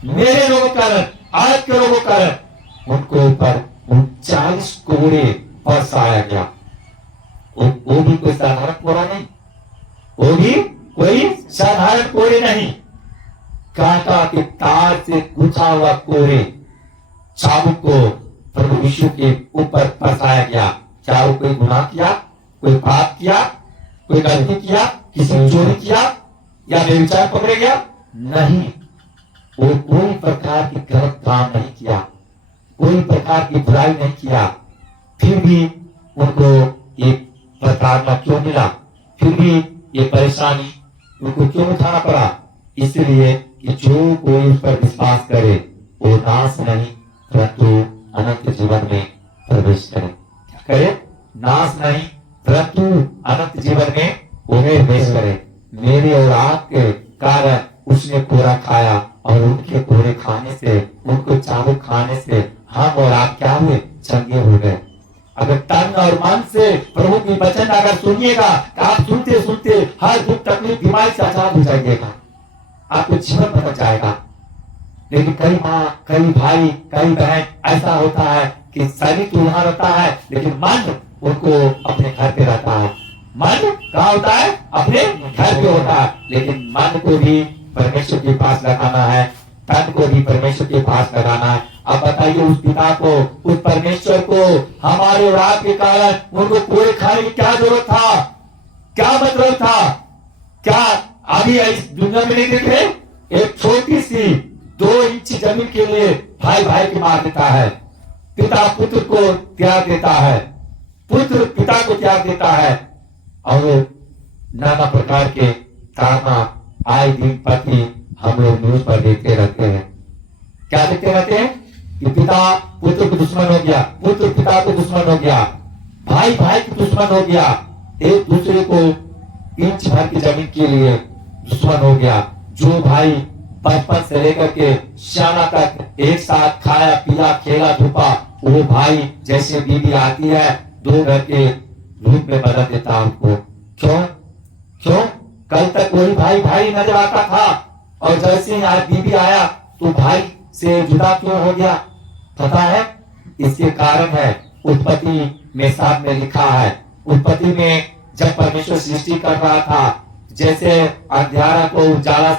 मेरे लोगों के कारण, आज के लोगों के कारण उनको ऊपर 39 कोड़े बरसाया गया। वो भी कोई साधारण कोड़ा नहीं, वो भी कोई साधारण कोड़े नहीं, कांटा के तार से गुथा हुआ कोड़े चाबुक को प्रभु यीशु के ऊपर बरसाया गया। क्या वो कोई गुनाह किया, कोई पाप किया, कोई गलती किया, किसी ने चोरी किया या व्यभिचार पकड़े गया? नहीं, वो कोई प्रकार की गलत काम नहीं किया, कोई प्रकार की बुराई नहीं किया, फिर भी उनको एक प्रताड़ना क्यों मिला, फिर भी ये परेशानी उनको क्यों उठाना पड़ा? इसलिए कि जो कोई उस पर विश्वास करे वो नाश नहीं परंतु अनंत जीवन में प्रवेश करे। क्या करे? नाश नहीं परंतु अनंत जीवन में वो प्रवेश करे। मेरे और आपके कारण उसने कोड़ा खाया और उनके कोड़े खाने से, उनको चाबुक खाने से हम और आप क्या हुए? चंगे हो गए। अगर तन और मन से प्रभु की वचन अगर सुनिएगा, आप सुनते सुनते हर दुख तकलीफ बीमारी से आजाद हो जाइएगा, आपको जीवन बदल जाएगा। लेकिन कई माँ, कई भाई, कई बहन ऐसा होता है कि शरीर तो यहाँ रहता है लेकिन मन उनको अपने घर पे रहता है। मन कहाँ होता है? अपने घर पे होता है। लेकिन मन को भी परमेश्वर के पास लगाना है, तन को भी परमेश्वर के पास लगाना है। अब बताइए उस पिता को, उस परमेश्वर को हमारे और आपके कारण उनको कोड़े खाने की क्या जरूरत था? क्या मतलब था? क्या अभी इस दुनिया में नहीं देख रहे? एक छोटी सी 2 इंच जमीन के लिए भाई भाई की मार देता है, पिता पुत्र को त्याग देता है, पुत्र पिता को त्याग देता है, और नाना प्रकार के ताना आए दिन पति हम लोग न्यूज पर देखते रहते हैं। क्या देखते रहते हैं कि पिता पुत्र को दुश्मन हो गया, पुत्र पिता को दुश्मन हो गया, भाई भाई को दुश्मन हो गया, एक दूसरे को इंच भर की जमीन के लिए दुश्मन हो गया। जो भाई बचपन से लेकर के सियाना तक एक साथ खाया पिया खेला धूपा, वो भाई जैसे बीबी आती है 2 घर के रूप में बदल देता उनको। क्यों? क्यों? कल तक वही भाई भाई नजर आता था और जैसे ही आज बीबी आया तो भाई से जुदा क्यों हो गया? पता है इसके कारण है उत्पत्ति में साथ में लिखा है। उत्पत्ति में जब परमेश्वर सृष्टि कर रहा था, जैसे अंधेरा को उजाला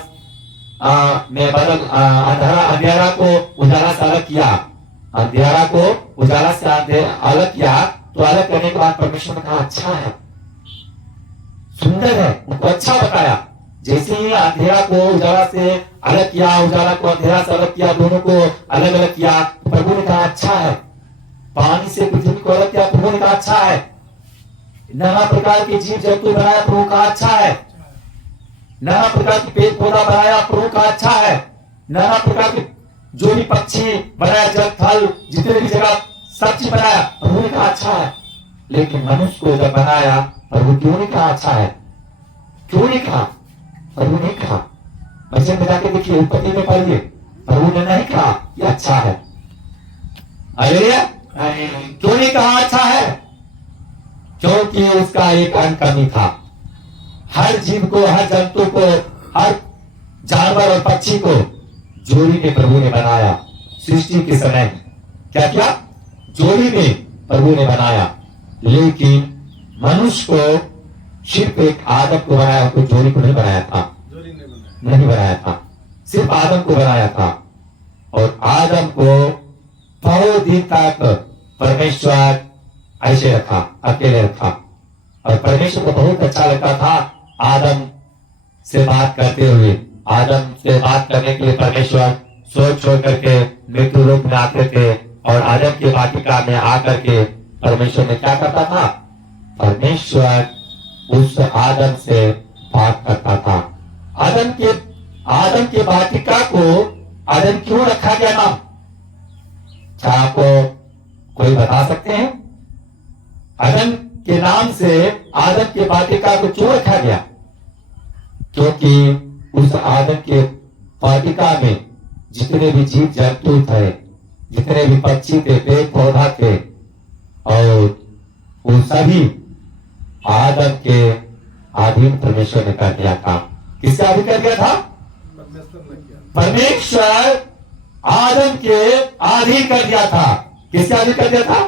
में बदल, अंधेरा को उजाला से अलग किया, अंधेरा को उजाला से अलग किया, तो अलग करने के बाद परमेश्वर ने कहा अच्छा है, सुंदर है, उनको अच्छा बताया। जैसे ही अंधेरा को उजाला से अलग किया, उजाला को अंधेरा से अलग किया, दोनों को अलग अलग किया, प्रभु ने कहा अच्छा है। पानी से पृथ्वी को अलग किया, प्रभु ने कहा अच्छा है। नाना प्रकार के जीव जंतु बनाया, प्रभु का अच्छा है। नाना प्रकार के पेड़ पौधा बनाया, प्रभु का अच्छा है। नाना प्रकार के जो भी पक्षी बनाया, जल थल जितने भी जगह सब चीज बनाया, प्रभु ने कहा अच्छा है। लेकिन मनुष्य को जब बनाया, प्रभु क्यों नहीं कहा अच्छा है? क्यों नहीं कहा? प्रभु ने कहा, वचन में जाके देखिए, उत्पत्ति में पढ़िए, प्रभु ने नहीं कहा ये अच्छा है। हालेलुया। क्यों नहीं कहा अच्छा है? क्योंकि उसका एक अंग कमी था। हर जीव को, हर जंतु को, हर जानवर और पक्षी को जोड़ी में प्रभु ने बनाया। सृष्टि के समय क्या क्या जोड़ी में प्रभु ने बनाया, लेकिन मनुष्य को सिर्फ एक आदम को बनाया, कोई जोड़ी को नहीं बनाया था, नहीं बनाया था, सिर्फ आदम को बनाया था। और आदम को बहुत दिन तक परमेश्वर ऐसे रखा, अकेले रखा, और परमेश्वर को बहुत अच्छा लगता था आदम से बात करते हुए। आदम से बात करने के लिए परमेश्वर सोच छोड़ करके मृत्यु रूप में आते थे, और आदम की वाटिका में आकर के परमेश्वर ने क्या करता था? परमेश्वर उस आदम से बात करता था। आदम के वाटिका को आदम क्यों रखा गया नाम? क्या आपको कोई बता सकते हैं? आदम के नाम से आदम के वाटिका को क्यों रखा गया? क्योंकि उस आदम के वाटिका में जितने भी जीव जंतु थे, जितने भी पक्षी थे, पेड़ पौधा थे, और उन सभी आदम के अधीन परमेश्वर ने कर दिया था। किसका अधीन कर दिया था? परमेश्वर आदम के अधीन कर दिया था। किसके अधीन कर दिया था?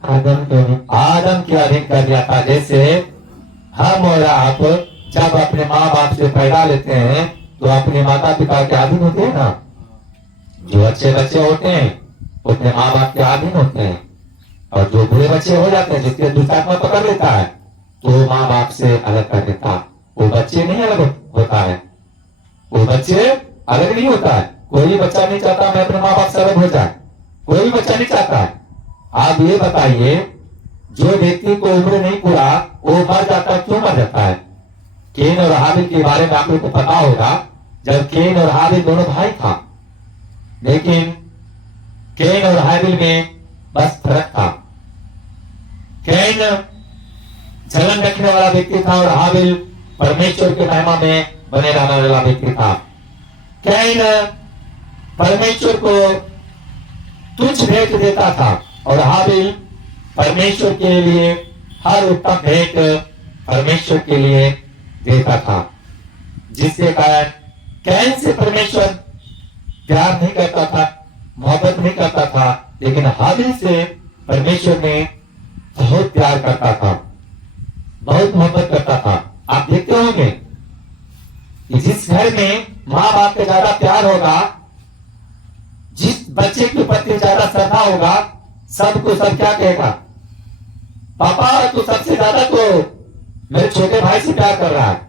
आदम के अधीन कर दिया था। जैसे हम और आप जब अपने माँ बाप से पैदा लेते हैं तो अपने माता पिता के अधीन होते हैं ना। जो अच्छे बच्चे होते हैं वो अपने माँ बाप के अधीन होते हैं, और जो बुरे बच्चे हो जाते हैं जिसके दुष्टात्मा पकड़ लेता है तो माँ बाप से अलग कर देता है। वो बच्चे नहीं अलग होता है, वो बच्चे अलग नहीं होता है। कोई बच्चा नहीं चाहता मैं अपने माँ बाप से अलग हो जाए, कोई बच्चा नहीं चाहता है। आप ये बताइए, जो व्यक्ति को उम्र नहीं पूरा वो मर जाता है, क्यों मर जाता है? केन और हाबिल के बारे में आप लोग को पता होगा। जब केन और हाबिल दोनों भाई था, लेकिन केन और हाबिल में बस फर्क था। केन जलन रखने वाला व्यक्ति था और हाबिल परमेश्वर के महिमा में बने रहने वाला व्यक्ति था। केन परमेश्वर को तुच्छ भेंट देता था और हाबिल परमेश्वर के लिए हर उत्तम भेंट परमेश्वर के लिए देता था, जिसके कारण कैन से परमेश्वर प्यार नहीं करता था, मोहब्बत नहीं करता था, लेकिन हाबिल से परमेश्वर ने बहुत प्यार करता था, बहुत मोहब्बत करता था। आप देखते होंगे कि जिस घर में माँ बाप का ज्यादा प्यार होगा, जिस बच्चे के प्रति ज्यादा श्रद्धा होगा, सबको सब क्या कहेगा? पापा तो सबसे ज्यादा तो मेरे छोटे भाई से प्यार कर रहा है,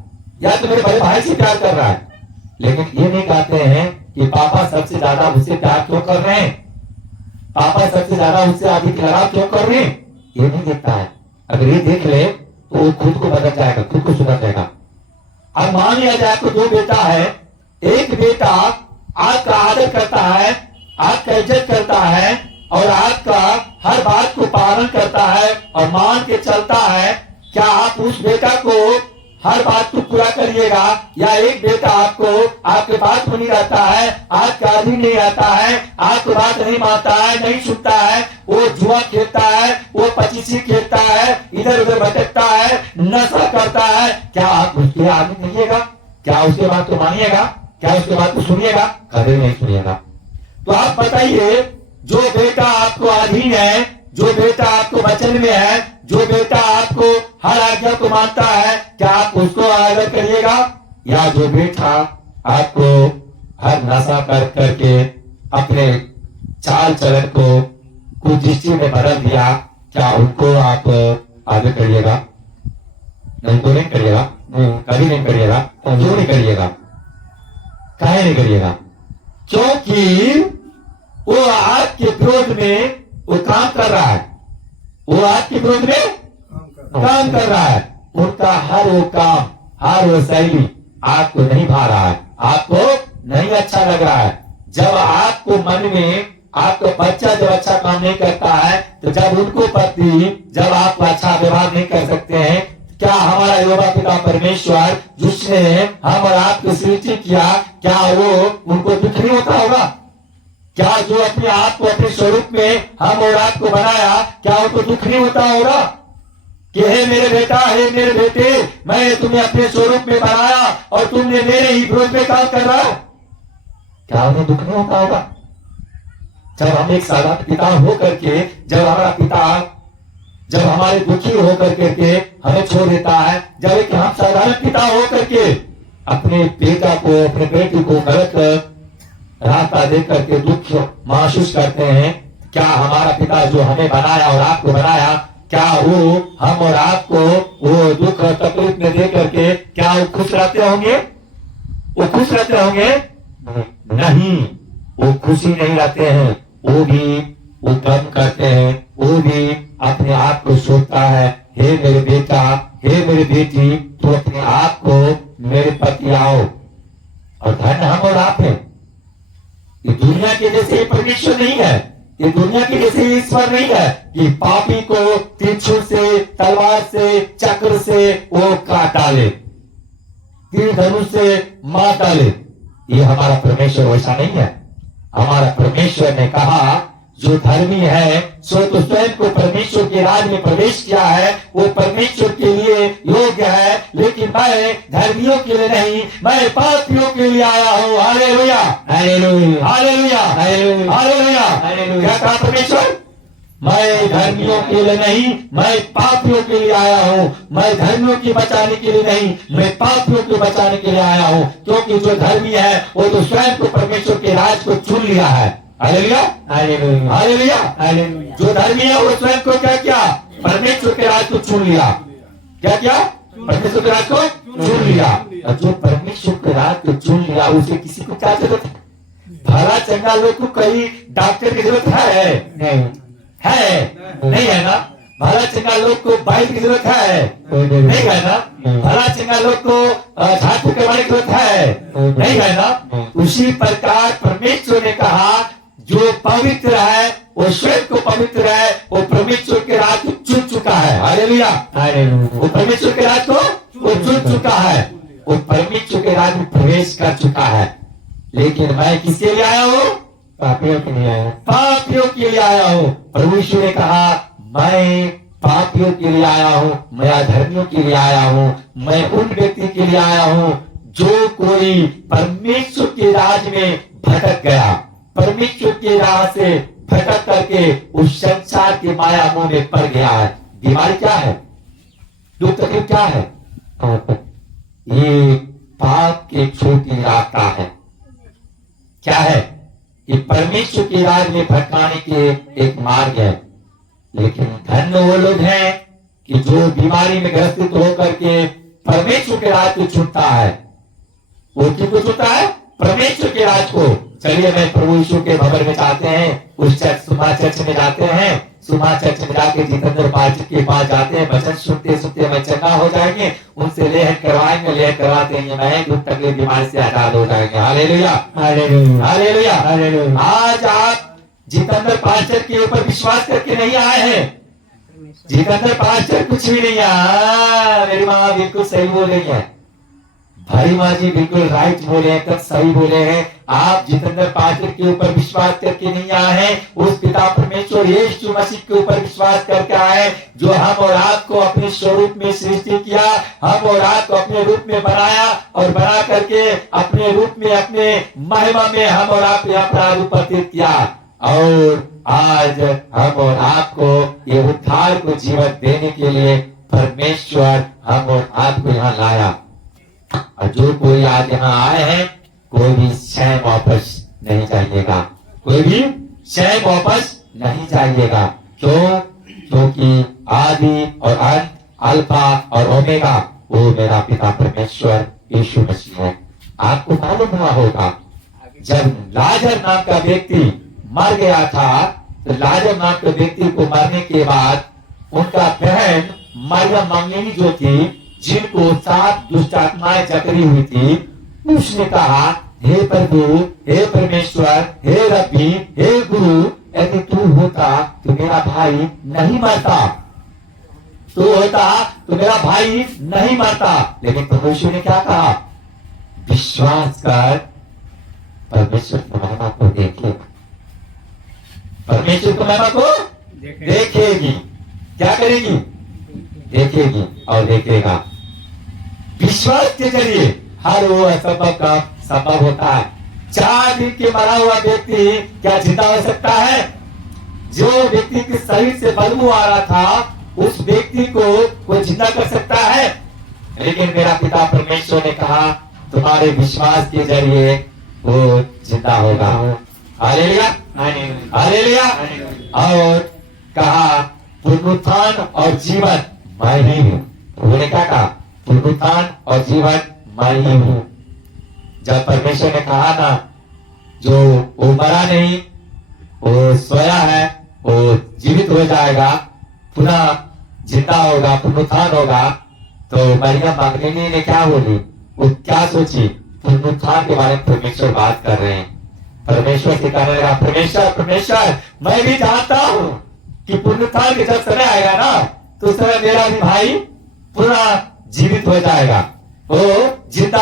या तो मेरे बड़े भाई से प्यार कर रहा है। लेकिन ये नहीं कहते हैं कि पापा सबसे ज्यादा उससे प्यार क्यों कर रहे हैं, पापा सबसे ज्यादा उससे अधिक लगाव क्यों कर रहे हैं। ये नहीं देखता है। अगर ये देख ले तो वो खुद को बदल जाएगा, खुद को सुधर जाएगा। अब मान लिया जाए तो दो बेटा है, एक बेटा आपका आदर करता है, आपका इज्जत करता है और आपका हर बात को पालन करता है और मान के चलता है। क्या आप उस बेटा को हर बात को पूरा करिएगा, या एक बेटा आपको आपके बात में नहीं रहता है, आपका अधीन नहीं रहता है, आपकी बात नहीं मानता है, नहीं सुनता है, वो जुआ खेलता है, वो पचीसी खेलता है, इधर उधर भटकता है, नशा करता है, क्या आप उसके अधीन रहिएगा? क्या उसके बात को मानिएगा? क्या उसके बात को सुनिएगा? कभी नहीं सुनिएगा। तो आप बताइए, जो बेटा आपको अधीन है, जो बेटा आपको वचन में है, जो बेटा आपको हर आज्ञा को मानता है, क्या आप उसको आदर करिएगा? या जो बेटा आपको हर नशा कर करके अपने चाल चलन को कुदृष्टि में बदल दिया, क्या उनको आप आदर करिएगा? नहीं तो नहीं करिएगा, कभी नहीं करिएगा। क्यों नहीं करिएगा? काहे नहीं करिएगा? क्योंकि वो आपके विरोध में वो काम कर रहा है, वो आपके विरोध में काम कर रहा है। उनका हर वो काम, हर वो शैली आपको नहीं भा रहा है, आपको नहीं अच्छा लग रहा है। जब आपको मन में आपका बच्चा जब अच्छा काम नहीं करता है, तो जब उनको प्रति जब आप अच्छा व्यवहार नहीं कर सकते हैं, क्या हमारा यहोवा पिता परमेश्वर जिसने हम और आपको सृष्टि किया, क्या वो उनको दुख नहीं होता होगा? क्या जो अपने आप को अपने स्वरूप में हम और आपको बनाया, क्या उनको दुख नहीं होता होगा कि हे मेरे बेटा, हे मेरे बेटे, मैं तुम्हें अपने स्वरूप में बनाया और तुमने मेरे ही विरोध में काम कर रहा हो? क्या उन्हें दुख नहीं होता होगा? जब हम एक साधारण पिता हो करके, जब हमारा पिता जब हमारे दुखी हो करके हमें छोड़ देता है, जब एक हम साधारण पिता हो करके अपने बेटा को, अपने बेटी को गलत रास्ता दे करके दुख महसूस करते हैं, क्या हमारा पिता जो हमें बनाया और आपको बनाया, क्या वो हम और आपको वो दुख और तकलीफ में दे करके क्या वो खुश रहते होंगे? वो खुश रहते होंगे? नहीं, वो खुशी नहीं रहते हैं। वो गम करते हैं, वो भी अपने आप को सोचता है, हे मेरे बेटा, हे मेरी बेटी, तो अपने आप को मेरे प्रति आओ। और धन हम और आप हैं। ये दुनिया के जैसे परमेश्वर नहीं है, ये दुनिया के जैसे ईश्वर नहीं है कि पापी को त्रिशूल से, तलवार से, चक्र से वो काट डाले, तीर धनुष से मार डाले। ये हमारा परमेश्वर वैसा नहीं है। हमारा परमेश्वर ने कहा, जो धर्मी है सो तो स्वयं को परमेश्वर के राज में प्रवेश किया है, वो परमेश्वर के लिए योग्य है, लेकिन मैं धर्मियों के लिए नहीं, मैं पापियों के लिए आया हूँ। Hallelujah, hallelujah, hallelujah, hallelujah, hallelujah. Hallelujah. क्या कहा परमेश्वर? मैं धर्मियों के लिए नहीं, मैं पापियों के लिए आया हूँ। मैं धर्मियों की बचाने के लिए नहीं, मैं पापियों को बचाने के लिए आया हूँ। क्योंकि जो धर्मी है वो तो स्वयं को परमेश्वर के राज को चुन लिया है। Hallelujah, hallelujah, hallelujah. हालेलुया। जो धर्मी है वो स्वयं को क्या किया? परमेश्वर के राज को चुन लिया। क्या किया? परमेश्वर के राज को चुन लिया। और जो परमेश्वर के राज को चुन लिया उसे किसी को क्या जरूरत है? भला चंगा लोग को कहीं डॉक्टर की जरूरत है? नहीं, नहीं है ना? भला चंगा लोग को बाइक की जरूरत है? नहीं है ना? भला चंगा लोग को झाड़ फूक करवाने की जरूरत है? नहीं है ना? उसी प्रकार परमेश्वर ने कहा जो पवित्र है वो स्वयं को पवित्र है, वो परमेश्वर के राज को चुन चुका है। Hallelujah, hallelujah. वो परमेश्वर के राज को वो चुन चुका है, वो परमेश्वर के राज में प्रवेश कर चुका है। लेकिन मैं किसके लिए आया हूँ? पापियों के लिए आया, पापियों के लिए आया हूँ। प्रभु यीशु ने कहा मैं पापियों के लिए आया हूँ, मैं अधर्मियों के लिए आया हूँ, मैं उन व्यक्ति के लिए आया हूँ जो कोई परमेश्वर के राज में भटक गया, परमेश्वर के राह से भटक करके उस संसार के माया मोह में पड़ गया है। बीमारी क्या है? दुख तकलीफ क्या है? ये पाप की छोटी रास्ता है। क्या है? कि परमेश्वर के राज में भटकाने के एक मार्ग है। लेकिन धन्य वो लोग हैं कि जो बीमारी में ग्रसित होकर के परमेश्वर के राज को छूटता है। वो किसको छूटता है? परमेश्वर के राज को। चलिए मैं प्रभु यीशु के भवन में जाते हैं, उस चर्च सुमा चर्च में जाते हैं, सुमा चर्च में जाके जितेंद्र पाठक के पास जाते हैं, वचन सुनते सुनते मैं चंगा हो जाएंगे, उनसे लेहन करवाएंगे, लेहन करवाते हैं मैं दुख तकलीफ बीमारी से आजाद हो जाएंगे। Hallelujah, hallelujah, hallelujah, hallelujah. आज आप जितेंद्र पाठक के ऊपर विश्वास करके नहीं आए हैं। जितेंद्र पाठक कुछ भी नहीं है। मेरी माँ बिल्कुल सही बोल रही है, भाई माँ जी बिल्कुल राइट बोले हैं, तब सही बोले हैं। आप जितेंद्र पाठक के ऊपर विश्वास करके नहीं आए हैं, उस पिता परमेश्वर यीशु मसीह के ऊपर विश्वास करके आए, जो हम और आपको अपने स्वरूप में सृष्टि किया, हम और आपको अपने रूप में बनाया और बना करके अपने रूप में, अपने महिमा में हम और आप यहाँ प्रारूपित किया। और आज हम और आपको ये उद्धार को जीवन देने के लिए परमेश्वर हम और आपको यहाँ लाया। और जो कोई आज यहाँ आए हैं, कोई भी स्वयं वापस नहीं जाइएगा, कोई भी स्वयं वापस नहीं जाइएगा। क्यों? क्योंकि आदि और अंत, अल्फा और ओमेगा वो मेरा पिता परमेश्वर यीशु मसीह है। आपको मालूम हुआ होगा जब लाजर नाम का व्यक्ति मर गया था, तो लाजर नाम के व्यक्ति को मरने के बाद उनका बहन मरियम मंगनी जो थी, जिनको 7 दुष्ट आत्माएं जकड़ी हुई थी, उसने कहा हे प्रभु, हे परमेश्वर, हे रब्बी, हे गुरु, यदि तू होता तो मेरा भाई नहीं मरता, तू होता तो मेरा भाई नहीं मरता। लेकिन प्रभु यीशु ने क्या कहा? विश्वास कर, परमेश्वर की महिमा को देखे, परमेश्वर की महिमा को देखेगी। क्या करेगी? देखेगी और देखेगा। विश्वास के जरिए हर वो असंभव का संभव होता है। 4 दिन के मरा हुआ व्यक्ति क्या जिंदा हो सकता है? जो व्यक्ति के शरीर से बदबू आ रहा था, उस व्यक्ति को वो जिंदा कर सकता है? लेकिन मेरा पिता परमेश्वर ने कहा तुम्हारे विश्वास के जरिए वो जिंदा होगा। Hallelujah, hallelujah. और कहा पुनरुत्थान और जीवन मैं ही हूँ। उन्होंने क्या कहा? पुनरुत्थान और जीवन मैं ही हूँ। जब परमेश्वर ने कहा ना जो वो मरा नहीं, वो सोया है, वो जीवित हो जाएगा, पुनः जिंदा होगा, पुनरुत्थान होगा, तो मरियम मगदलीनी ने क्या बोली? वो क्या सोची? पुनरुत्थान के बारे में परमेश्वर बात कर रहे हैं। परमेश्वर से कहने लगा परमेश्वर, परमेश्वर मैं भी जानता हूँ कि पुनरुत्थान के जब समय आएगा ना, तो उस समय मेरा भी भाई पुनः जीवित हो जाएगा, वो जिंदा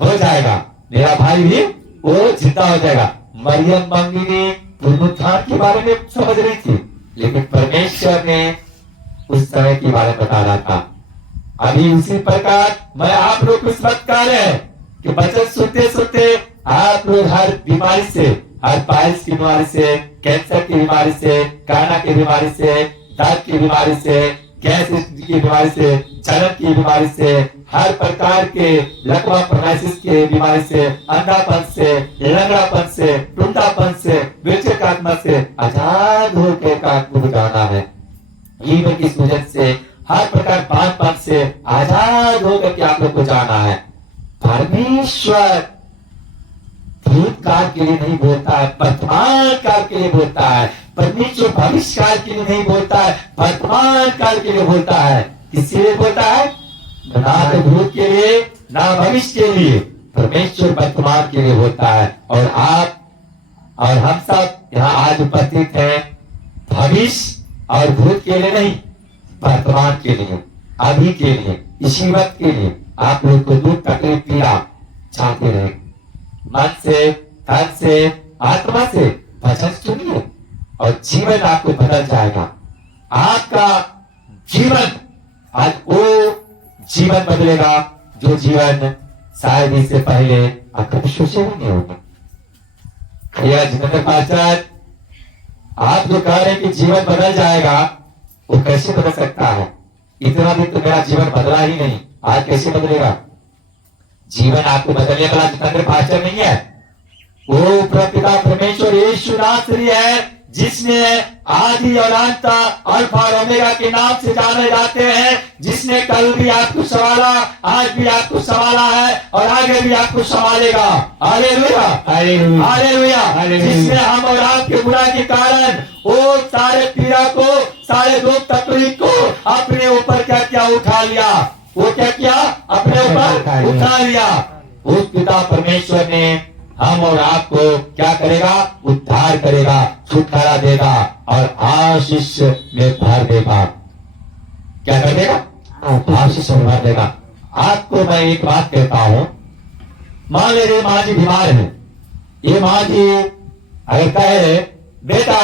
हो जाएगा, मेरा भाई भी वो जिंदा हो जाएगा। मरियम मंगनी पुनरुत्थान के बारे में समझ रही थी, लेकिन परमेश्वर ने उस समय के बारे में बता रहा था। अभी उसी प्रकार मैं आप लोग को इस बात कह रहे हैं कि वचन सुनते सुनते आप लोग हर बीमारी से, हर पाइल्स की बीमारी से, कैंसर की बीमारी से, काना की बीमारी से, दांत की बीमारी से, गैस की बीमारी से, जलन की बीमारी से, हर प्रकार के लकवा पैरालिसिस की बीमारी से, अंधापन से, लंगड़ापन से, टुंडापन से, बेचैन आत्मा से आजाद होकर का आपको जाना है। लीवर की सूजन से, हर प्रकार पान से आजाद होकर के आप लोग को जाना है। परमेश्वर भूतकाल के लिए नहीं बोलता है, वर्तमान काल के लिए बोलता है। परमेश्वर भविष्य काल के लिए नहीं बोलता है, वर्तमान काल के लिए बोलता है। किसके लिए बोलता है? ना तो भूत के लिए, ना भविष्य के लिए। परमेश्वर वर्तमान के लिए बोलता है। और आप और हम सब यहाँ आज उपस्थित हैं भविष्य और भूत के लिए नहीं, वर्तमान के लिए, अभी के लिए, इसी वक्त के लिए। आप लोग को दुख तकलीफ पीड़ा चाहते रहे, मन से, तन से, आत्मा से वचन सुनिए और जीवन आपको बदल जाएगा। आपका जीवन आज वो जीवन बदलेगा जो जीवन शायद इससे पहले आप कभी सोचे भी नहीं होंगे। यह जितेंद्र पाचन, आप जो कह रहे हैं कि जीवन बदल जाएगा, वो कैसे बदल सकता है? इतना दिन तो मेरा जीवन बदला ही नहीं, आज कैसे बदलेगा? जीवन आपको बदलने वाला जितेंद्र पाचन नहीं है, वो पिता परमेश्वर यीशु नासरी है, जिसने आदि और अंत अल्फा और ओमेगा के नाम से जाने जाते हैं, जिसने कल भी आपको संभाला, आज भी आपको संभाला है और आगे भी आपको संभालेगा। Hallelujah, hallelujah, hallelujah. जिसने हम और आपके गुनाह के कारण वो सारे पीड़ा को, सारे दुख तकलीफ को अपने ऊपर क्या क्या उठा लिया, वो क्या किया? अपने ऊपर उठा लिया। उस पिता परमेश्वर ने हम और आपको क्या करेगा? उद्धार करेगा, छुटकारा देगा और आशीष में भर देगा। क्या कर देगा? आशीष में भर देगा। आपको मैं एक बात कहता हूं, मान ले माँ जी बीमार है, ये माँ जी अगर कहे बेटा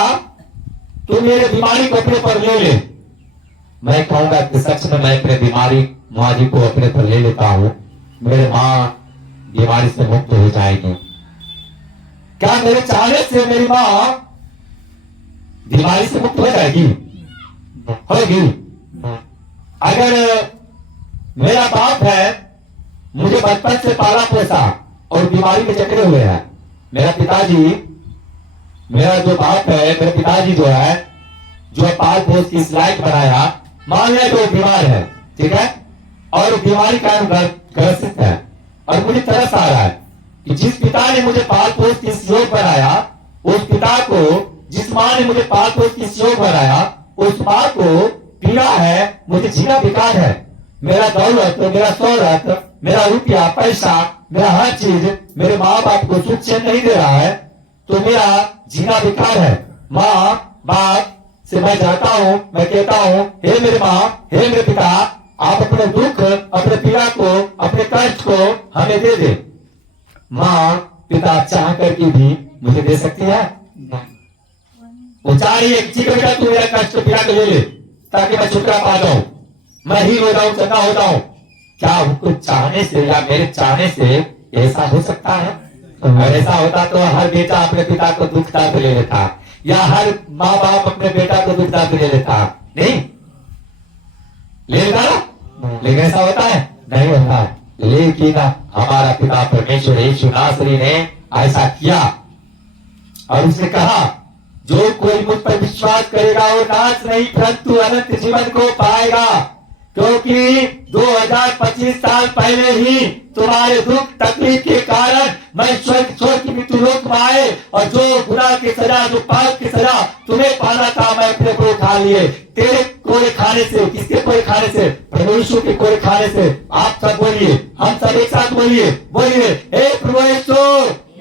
तू मेरे बीमारी को अपने पर ले ले, मैं कहूंगा कि सच में मैं अपने बीमारी माँ जी को अपने पर ले लेता हूं, मेरे माँ बीमारी से मुक्त हो जाएगी। क्या मेरे चाहने से मेरी माँ बीमारी से मुक्त हो जाएगी? होगी। अगर मेरा बाप है, मुझे बचपन से पाला पोसा और बीमारी में जकड़े हुए हैं, मेरा पिताजी, मेरा जो बाप है, मेरे पिताजी जो है, जो पाल पोस की इस लायक बनाया, मान लिया जो बीमार है, ठीक है, और बीमारी का ग्रसित है और मुझे तरस आ रहा है कि जिस पिता ने मुझे पाल पोस की इस योग बनाया, उस पिता को, जिस माँ ने मुझे पाल पोस की इस योग बनाया, उस माँ को पीड़ा है, मुझे जीना बेकार है। मेरा दौलत, मेरा शोहरत, मेरा रुपया पैसा, मेरा हर चीज मेरे माँ बाप को सुख चैन नहीं दे रहा है, तो मेरा जीना बेकार है। माँ बाप से मैं जाता हूँ, मैं कहता हूँ, हे मेरे माँ, हे मेरे पिता, आप अपने दुख, अपने पीड़ा को, अपने कष्ट को हमें दे दे। माँ पिता चाह करके भी मुझे दे सकती है? वो चाह रही है कि बेटा तू मेरा कष्ट पीड़ा को ले ले ताकि मैं छुटकारा पा जाऊं, मैं ही हो जाऊं, चंगा हो जाऊं। क्या उनको चाहने से या मेरे चाहने से ऐसा हो सकता है? अगर ऐसा होता तो हर बेटा अपने पिता को दुख दर्द ले लेता, या हर माँ बाप अपने बेटा को दुख दर्द ले लेता। नहीं ले लेता ना, लेकिन ऐसा होता है? नहीं होता है। लेकिन हमारा पिता परमेश्वर यीशु नासरी ने ऐसा किया और उसने कहा जो कोई मुझ पर विश्वास करेगा वो नाश नहीं परंतु अनंत जीवन को पाएगा, क्योंकि 2025 साल पहले ही तुम्हारे दुख तकलीफ के कारण मैं स्वर्ग छोड़ के मृत्यु लोक में आए और जो गुनाह की सजा, जो पाप की सजा तुम्हें पाना था, मैं अपने को उठा लिए। तेरे कोरे खाने से, किसके कोरे खाने से? प्रभु यीशु के कोरे खाने से। आप सब बोलिए, हम सब एक साथ बोलिए, बोलिए, हे प्रभु यीशु,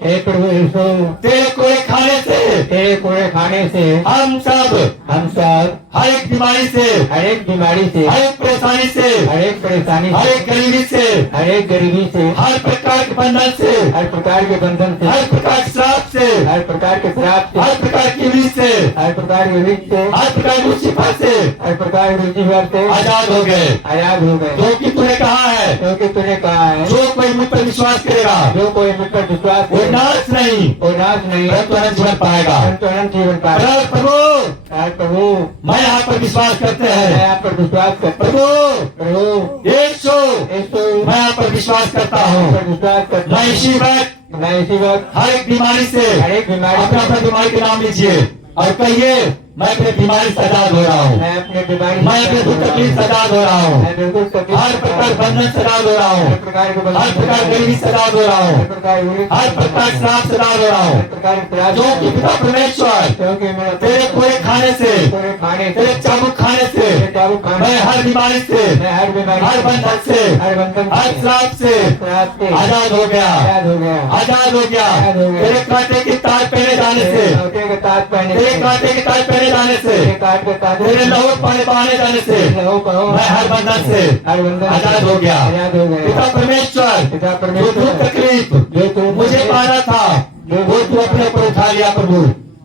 हे प्रभु यीशु, तेरे कोरे खाने से, तेरे कोरे खाने से हम सब हर एक बीमारी से, हर एक बीमारी से, हर एक परेशानी से, हर एक परेशानी हर से, एक गरीबी से, हर एक गरीबी से, हर प्रकार के बंधन से, हर प्रकार के बंधन से, हर प्रकार के श्राप से, हर प्रकार के श्राप से, हर प्रकार की विष से, हर प्रकार के विष से, हर प्रकार की लूसीफर से हर प्रकार के लूसीफर से आजाद हो गए। आजाद हो गए। क्योंकि तूने कहा है, क्योंकि तूने कहा है, जो कोई मुझ पर विश्वास करेगा जो कोई मुझ पर विश्वास वो करे नाश नहीं वो नाश नहीं परंतु अनंत जीवन पाएगा। परंतु अनंत जीवन पाएगा। प्रभु प्रभु मैं यहाँ पर विश्वास करते मैं हैं। आप पर विश्वास करता हूँ। प्रभु प्रभु यीशु यीशु मैं यहाँ पर विश्वास करता आप हूँ। पर विश्वास करता मैं हूँ। इसी वक्त मैं इसी वक्त हर एक बीमारी से हर एक बीमारी अपना अपना बीमारी के नाम लीजिए और कहिए मैं अपने बीमारी से आजाद हो रहा हूँ। मैं अपने बीमारी मैं अपने दुख तकलीफ से आजाद हो रहा हूँ। मैं बिल्कुल तकलीफ हर प्रकार बंधन से आजाद हो रहा हर हूँ। प्रकार के हर प्रकार गरीबी से आजाद हो रहा हर हूँ। प्रकार हर प्रकार श्राप से आजाद हो रहा हर हूँ। प्रकार के प्रयास जो कि पिता परमेश्वर क्योंकि मेरा तेरे कोरे खाने से, पूरे खाने तेरे चाबुक खाने से मेरे चाबुक खाने मैं हर बीमारी से, मैं हर बीमारी हर बंधन से, हर बंधन हर श्राप से श्राप से आजाद हो गया। आजाद हो गया। आजाद हो गया। आजाद हो गया। तेरे कांटे की तार पहने जाने से, कांटे के ताज पहने तेरे कांटे की तार पहने जाने से, तेरे काट के ताज तेरे लहू पानी बहाने जाने से लहू कहो मैं हर बंधन से हर बंधन आजाद हो गया। आजाद हो गया। पिता परमेश्वर पिता जो परमेश्वर दुख तकलीफ जो तू मुझे पाना था वो तू अपने ऊपर उठा लिया प्रभु।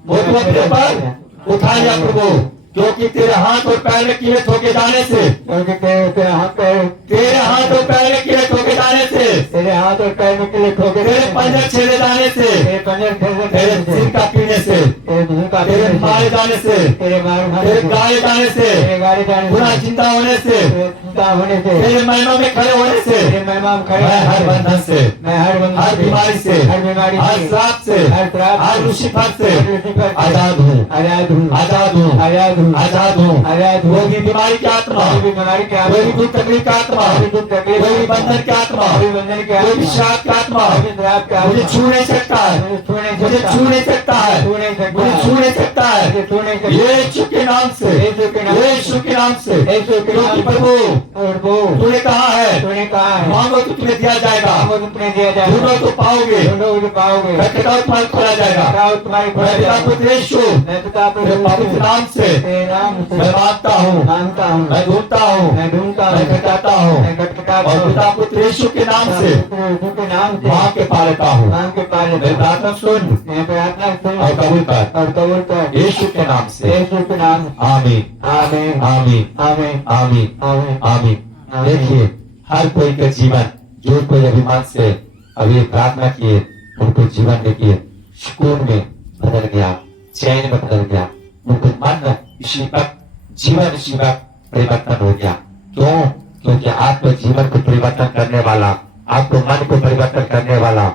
वो तू अपने ऊपर उठा लिया प्रभु। क्योंकि तेरे हाथ और पैर में कीड़े ठोके जाने से, क्योंकि तेरे हाथ पैर तेरे हाथ और पैर में कीड़े ठोके जाने से, तेरे हाथ और पैर में किले ठोके तेरे पंजे छेड़े जाने से, तेरे पंजर खेलने तेरे सिर का पीने से, तेरे मुंह का तेरे मारे जाने से, तेरे मार तेरे गाड़े जाने से, तेरे गाड़ी जाने पुनः जिंदा होने से, तेरे चिंता होने से तेरे महिमा में खड़े होने से तेरे मेहमान खड़े मैं हर बंधन से, मैं हर बंधन हर बीमारी से, हर बीमारी हर श्राप से, हर श्राप हर लूसीफर से लूसीफर से आजाद हूँ। आजाद हूँ आजाद हूँ। आजाद हूँ आजाद हूँ। आजाद हूँ। कोई भी बीमारी की आत्मा, कोई भी बीमारी की कोई भी आत्मा दुख तकलीफ की आत्मा, कोई दुख तकलीफ कोई भी बंधन की आत्मा, कोई बंधन की कोई भी आत्मा श्राप की आत्मा कोई भी श्राप की आत्मा मुझे छू नहीं सकता है। मुझे छू नहीं मुझे सकता छू नहीं सकता है। छू नहीं सकता मुझे छू नहीं सकता है। मुझे छू नहीं सकता यीशु के नाम से, यीशु के नाम से, यीशु के नाम से, यीशु के नाम क्योंकि से। प्रभु और वो तूने कहा है तूने कहा है मांगो तो तुम्हें दिया जाएगा, मांगो तो तुम्हें दिया ढूंढो जाएगा तो पाओगे, ढूंढो तो पाओगे खटखटाओ तुम्हारा खोला जाएगा। खटखटाओ तुम्हारी खोला मैं पिता जाएगा। पुत्र यीशु मैं पिता तेरे पवित्र नाम से तेरे नाम से मैं मांगता हूँ, मांगता हूँ मैं ढूंढता हूँ, मैं ढूंढता मैं हूँ खटखटाता हूँ मैं खटखटाता और हूँ पिता पुत्र यीशु के नाम से यीशु के नाम से मांग के पा लेता हूँ। मांग के पा लेता मेरी हूँ। प्रार्थना सुन मैं प्रार्थना सुन और कबूल कर और कबूल कर यीशु के नाम से। यीशु के नाम से। आमीन आमीन आमीन आमीन आमीन आमीन आमीन। देखिए हर कोई का जीवन, जो कोई अभिमान से अभी प्रार्थना किए उनको जीवन देखिए सुकून में बदल गया, चैन में बदल गया, उनको मन इसी वक्त जीवन इसी वक्त परिवर्तन हो गया। क्यों? क्योंकि आपको जीवन को परिवर्तन करने वाला, आपको मन को परिवर्तन करने वाला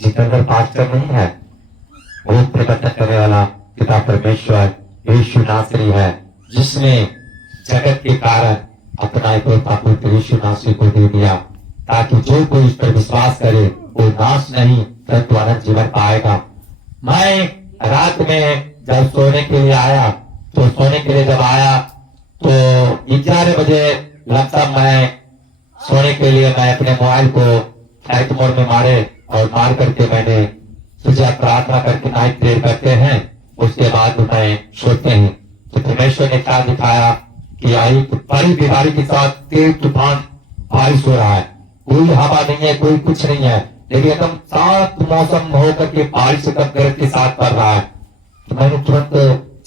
जितेंद्र पास्टर नहीं है, वो परिवर्तन करने वाला पिता परमेश्वर यीशु नासरी है, जिसने जगत के कारण अपना एक पुत्र यीशु नासरी को दे दिया ताकि जो कोई इस पर विश्वास करे वो नाश नहीं परंतु अनंत जीवन पाएगा। मैं रात में जब सोने के लिए आया तो सोने के लिए जब आया तो 11 बजे लगभग मैं सोने के लिए मैं अपने मोबाइल को फ्लाइट मोड में मारे और मार करके मैंने सुबह प्रार्थना करके नाइट प्रेयर करते हैं, उसके बाद मैं सोते हैं तो परमेश्वर ने क्या दिखाया कि आई बड़ी बीमारी के साथ तेज तूफान बारिश हो रहा है, कोई हवा नहीं है, कोई कुछ नहीं है, लेकिन एकदम शांत मौसम होकर के बारिश एकदम गरज के साथ पड़ रहा है। तो मैंने तुरंत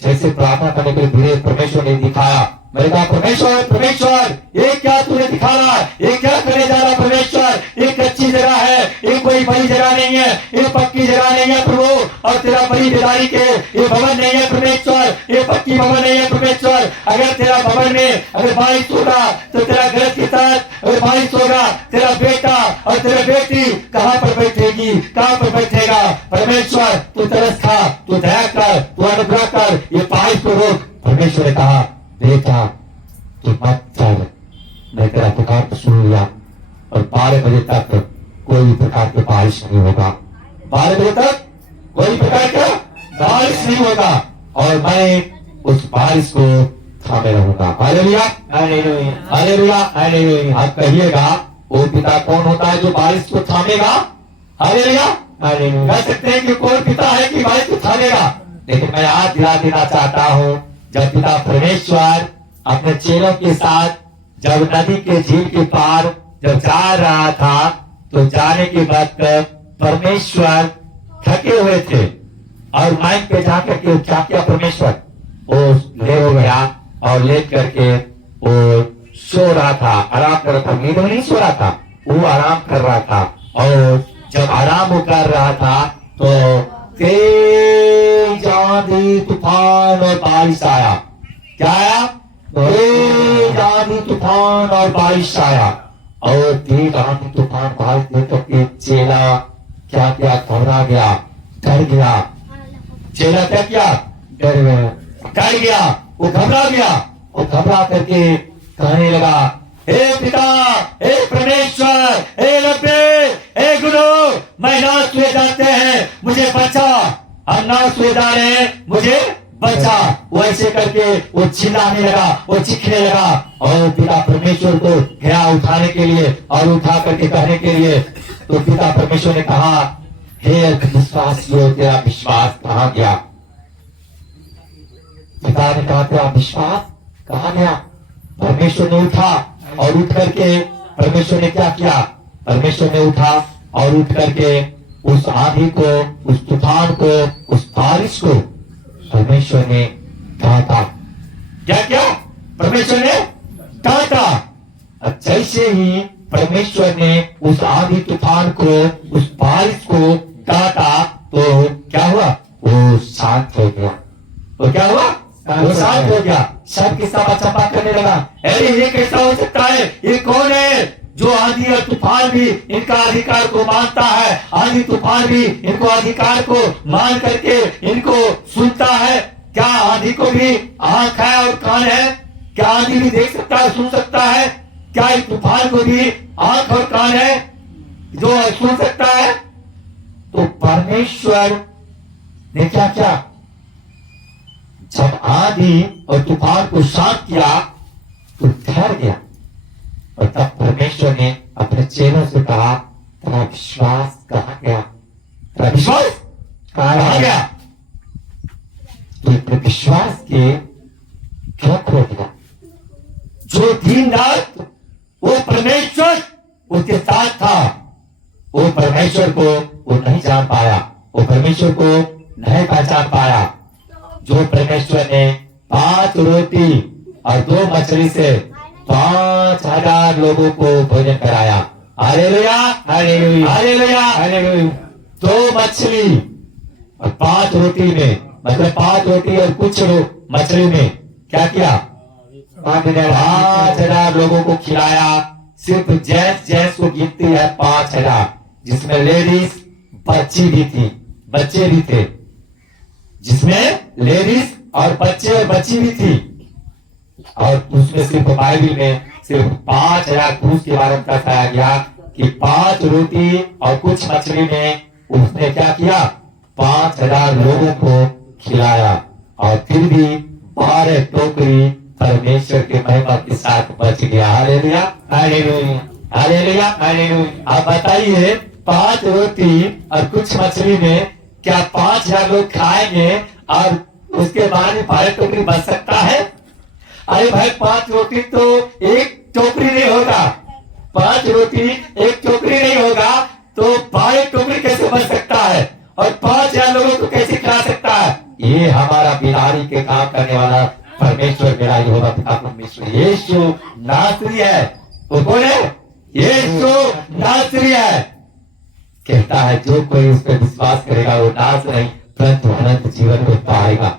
जैसे प्रार्थना करने के लिए धीरे परमेश्वर ने दिखाया, मैंने कहा परमेश्वर परमेश्वर ये क्या तूने दिखा रहा है, ये क्या करने जा रहा परमेश्वर, एक अच्छी जगह है, ये कोई बड़ी जगह नहीं है, ये पक्की जगह नहीं है प्रभु, और तेरा बड़ी बेदारी के ये भवन नहीं है परमेश्वर, ये पक्की भवन नहीं है परमेश्वर। अगर तेरा भवन में अगर बारिश होगा तो तेरा घर के साथ, अगर बारिश होगा तेरा बेटा और तेरा बेटी कहाँ पर बैठेगी, कहाँ पर बैठेगा परमेश्वर। तू तरस खा, तू दया कर, तू अनुग्रह कर, ये बारिश को रोक। परमेश्वर ने कहा बेटा तू मत चल, मैं तेरा पुकार तो सुन लिया और 12 बजे तक कोई भी प्रकार की बारिश नहीं होगा, 12 बजे तक कोई प्रकार का बारिश नहीं होगा और मैं उस बारिश को थामे रहूंगा। Hallelujah hallelujah hallelujah hallelujah. आप कहिएगा वो पिता कौन होता है जो बारिश को थामेगा? Hallelujah hallelujah. कह सकते हैं कि कौन पिता है कि बारिश को थामेगा, लेकिन मैं आज दिला देना चाहता हूँ जब पिता परमेश्वर अपने चेलों के साथ जब नदी के झील के पार जब जा रहा था तो जाने के बाद परमेश्वर थके हुए थे, और माइक पे जाकर के क्या किया परमेश्वर, वो ले हो गया और लेट करके वो सो रहा था, आराम कर रहा था। नींद में नहीं सो रहा था, वो आराम कर रहा था। और जब आराम वो कर रहा था तो तेज आंधी तूफान और बारिश आया। क्या आया? तेज आंधी तूफान और बारिश आया। और तेज आंधी तूफान बारिश देख के चेला क्या क्या घबरा गया, डर गया। चेला क्या किया? डर गया। डर गया, वो घबरा गया। वो घबरा करके कहने लगा, हे पिता, हे परमेश्वर, हे रब्बे, हे गुरु, मैं नाश हुए जाते हैं, मुझे बचा। हम नाश हुए जा रहे हैं, मुझे बचा। वो ऐसे करके वो चिल्लाने लगा, वो चीखने लगा। और पिता परमेश्वर को गया उठाने के लिए और उठा करके कहने के लिए। तो पिता परमेश्वर ने कहा, हे विश्वासियों, तेरा विश्वास कहाँ गया? पिता ने कहा, तेरा विश्वास कहाँ गया? परमेश्वर ने उठा और उठ करके परमेश्वर ने क्या किया? परमेश्वर ने उठा और उठ करके उस आंधी को, उस तूफान को, उस बारिश को परमेश्वर ने डांटा। क्या क्या? परमेश्वर ने डांटा। और जैसे ही परमेश्वर ने उस आंधी तूफान को, उस बारिश को डांटा तो क्या हुआ? वो शांत हो गया। तो क्या हुआ? वो शांत हो गया। सब किस्सा चंपा करने लगा, अरे ये कैसा हो सकता है? ये कौन है जो आंधी और तूफान भी इनका अधिकार को मानता है? आंधी तूफान भी इनको अधिकार को मान करके इनको सुनता है। क्या आंधी को भी आंख है और कान है? क्या आंधी भी देख सकता है, सुन सकता है? क्या इस तूफान को भी आंख और कान है जो सुन सकता है? तो परमेश्वर ने क्या किया? जब आंधी और तूफान को शांत किया तो ठहर गया। और तब परमेश्वर ने अपने चेलों से कहा, तेरा विश्वास कहाँ गया? तेरा विश्वास कहाँ गया? तो अपने विश्वास के क्या खो दिया? जो दिन रात वो परमेश्वर उसके साथ था, वो परमेश्वर को वो नहीं जान पाया, वो परमेश्वर को नहीं पहचान पाया। जो परमेश्वर ने 5 रोटी और 2 मछली से 5,000 लोगों को भोजन कराया। Hallelujah, hallelujah, hallelujah, hallelujah. 2 मछली और 5 रोटी में, मतलब 5 रोटी और कुछ मछली में क्या किया? 5,000 लोगों को खिलाया। सिर्फ जेंट्स को गिनती है 5,000, जिसमें लेडीज बच्ची भी थी, बच्चे भी थे, जिसमें लेडीज और बच्चे और बच्ची भी थी। और उसमें सिर्फ बाइबल में सिर्फ 5,000 क्रूस के बारे में बताया गया कि 5 रोटी और कुछ मछली में उसने क्या किया? 5,000 लोगों को खिलाया। और फिर भी 12 टोकरी परमेश्वर के महिमा के साथ बच गया। Hallelujah, hallelujah, hallelujah, hallelujah. आप बताइए, 5 रोटी और कुछ मछली में क्या 5,000 लोग खाएंगे और उसके बाद 12 टोकरी बच सकता है? अरे भाई, 5 रोटी तो एक टोकरी नहीं होगा, 5 रोटी एक टोकरी नहीं होगा, तो 12 टोकरी कैसे बच सकता है? और 5,000 लोगों को कैसे खिला सकता है? ये हमारा बिलारी के काम करने वाला परमेश्वर मेरा यहोवा पिता परमेश्वर यीशु नासरी है। वो कौन है? यीशु नासरी है। कहता है जो कोई उस पर विश्वास करेगा वो नाश नहीं परंतु अनंत जीवन को पाएगा।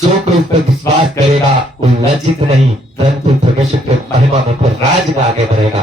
जो कोई उस पर विश्वास करेगा वो लज्जित नहीं परंतु परमेश्वर के महिमा में राज में आगे बढ़ेगा।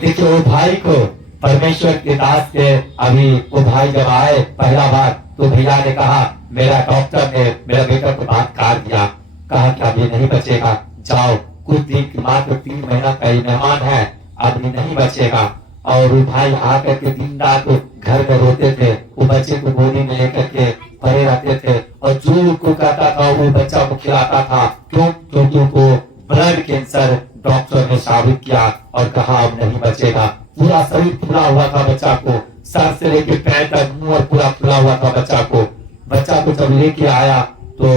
देखिए, वो भाई को परमेश्वर के दास के अभी वो भाई जब आए पहला बार तो भैया ने कहा, मेरा डॉक्टर ने मेरा बेटा को बात काट दिया, कहा कि अब ये नहीं बचेगा, जाओ, कुछ दिन मात्र 3 महीना का ही मेहमान है, अब ये नहीं बचेगा। और वो भाई आकर के दिन रात घर में रोते थे, वो बच्चे को गोदी में लेकर के पड़े रहते थे और जो उनको कहता था वो बच्चा को खिलाता था। क्यों? क्योंकि उनको ब्लड कैंसर डॉक्टर ने साबित किया और कहा अब नहीं बचेगा। पूरा शरीर फूला हुआ था बच्चा को, सर से लेके पैर तक मुंह और पूरा फूला हुआ था बच्चा को। बच्चा को जब लेके आया तो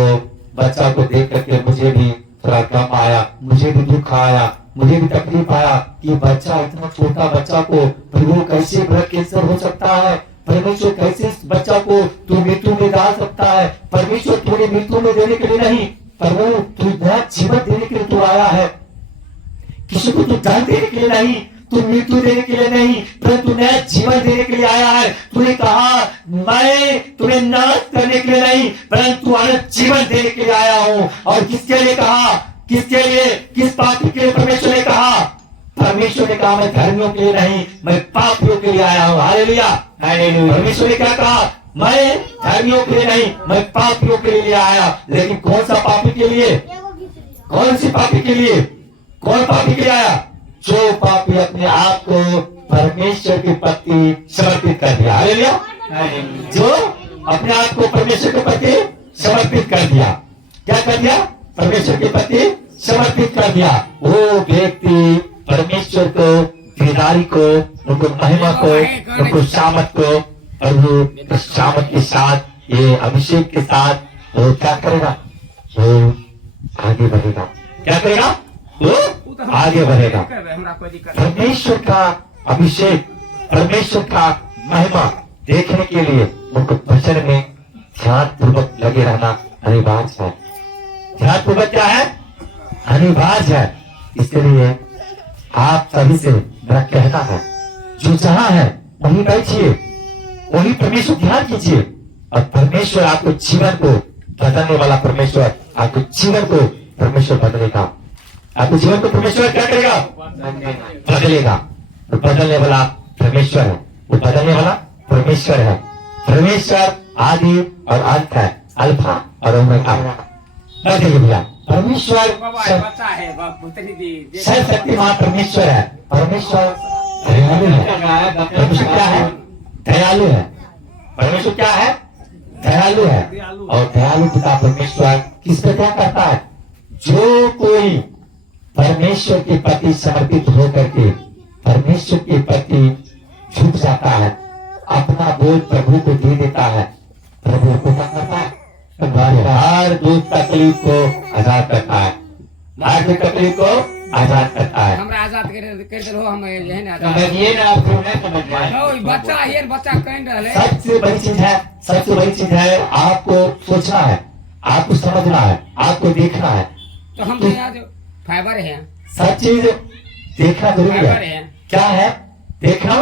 बच्चा को देख करके मुझे भी थोड़ा गम आया, मुझे भी दुख आया, मुझे भी तकलीफ आया कि बच्चा, इतना छोटा बच्चा को फिर वो कैसे ब्लड कैंसर हो सकता है? परमेश्वर कैसे इस बच्चा को तू मृत्यु में डाल सकता है? परमेश्वर तुझे मृत्यु में देने के लिए नहीं, प्रभु तू नया जीवन देने के लिए तू आया है। किसी को तू जान देने के लिए नहीं, तू मृत्यु देने के लिए नहीं, परंतु नया जीवन देने के लिए आया है। तूने कहा मैं तुम्हें नाश करने के लिए नहीं, परंतु अनंत जीवन देने के लिए आया हूं। और किसके लिए कहा? किसके लिए? किस पापी के लिए परमेश्वर ने कहा? परमेश्वर ने कहा मैं धर्मियों के लिए नहीं, मैं पापियों के लिए आया हूं। Hallelujah, hallelujah. परमेश्वर ने क्या कहा? मैं धर्मियों के लिए नहीं, मैं पापियों के लिए आया। लेकिन कौन सा पापी के लिए? कौन सी पापी के लिए? कौन पापी के लिए आया? जो पापी अपने आप को परमेश्वर के प्रति समर्पित कर दिया। हालेलुया। जो अपने आप को परमेश्वर के प्रति समर्पित कर दिया। क्या कर दिया? परमेश्वर के प्रति समर्पित कर दिया। वो व्यक्ति परमेश्वर को, दीदारी को, उनको महिमा को, उनको शामत को, प्रभु शामत के साथ, ये अभिषेक के साथ वो क्या करेगा? वो आगे बढ़ेगा। क्या करेगा? वो आगे बढ़ेगा। परमेश्वर का अभिषेक, परमेश्वर का महिमा देखने के लिए उनको वचन में ध्यान पूर्वक लगे रहना अनिवार्य है। ध्यान पूर्वक क्या है? अनिवार्य है। इसलिए आप सभी से मेरा कहना है, जो जहां है वहीं बैठिए, वहीं परमेश्वर ध्यान कीजिए, और परमेश्वर आपको जीवन को बदलने वाला परमेश्वर, आपको जीवन को परमेश्वर बदलेगा। आपके जीवन को परमेश्वर क्या करेगा? बदलेगा। वो बदलने वाला परमेश्वर है, वो बदलने वाला परमेश्वर है। परमेश्वर आदि और अंत है, अल्फा और ओमेगा। भैया परमेश्वर सर्वशक्तिमान परमेश्वर है। परमेश्वर दयालु है। परमेश्वर क्या है? दयालु है। परमेश्वर क्या है? दयालु है। और दयालु पिता परमेश्वर किस पे क्या करता है? जो कोई परमेश्वर के प्रति समर्पित होकर के परमेश्वर के प्रति झुक जाता है, अपना बोझ प्रभु को दे देता है, प्रभु को क्या करता है? हर दुख तकलीफ को आजाद करता है। हर दुख तकलीफ को आजाद करता है। हमरा आजाद कर दो, हम यही ना समझिए ना, आपको नहीं समझ में आया। बच्चा ये बच्चा कहीं रहे। सबसे बड़ी चीज है, सबसे बड़ी चीज है, आपको सोचना है, आपको समझना है, आपको देखना है। तो हम तो यहाँ जो फाइबर है, सब चीज देखना जरूरी है। क्या है? देखना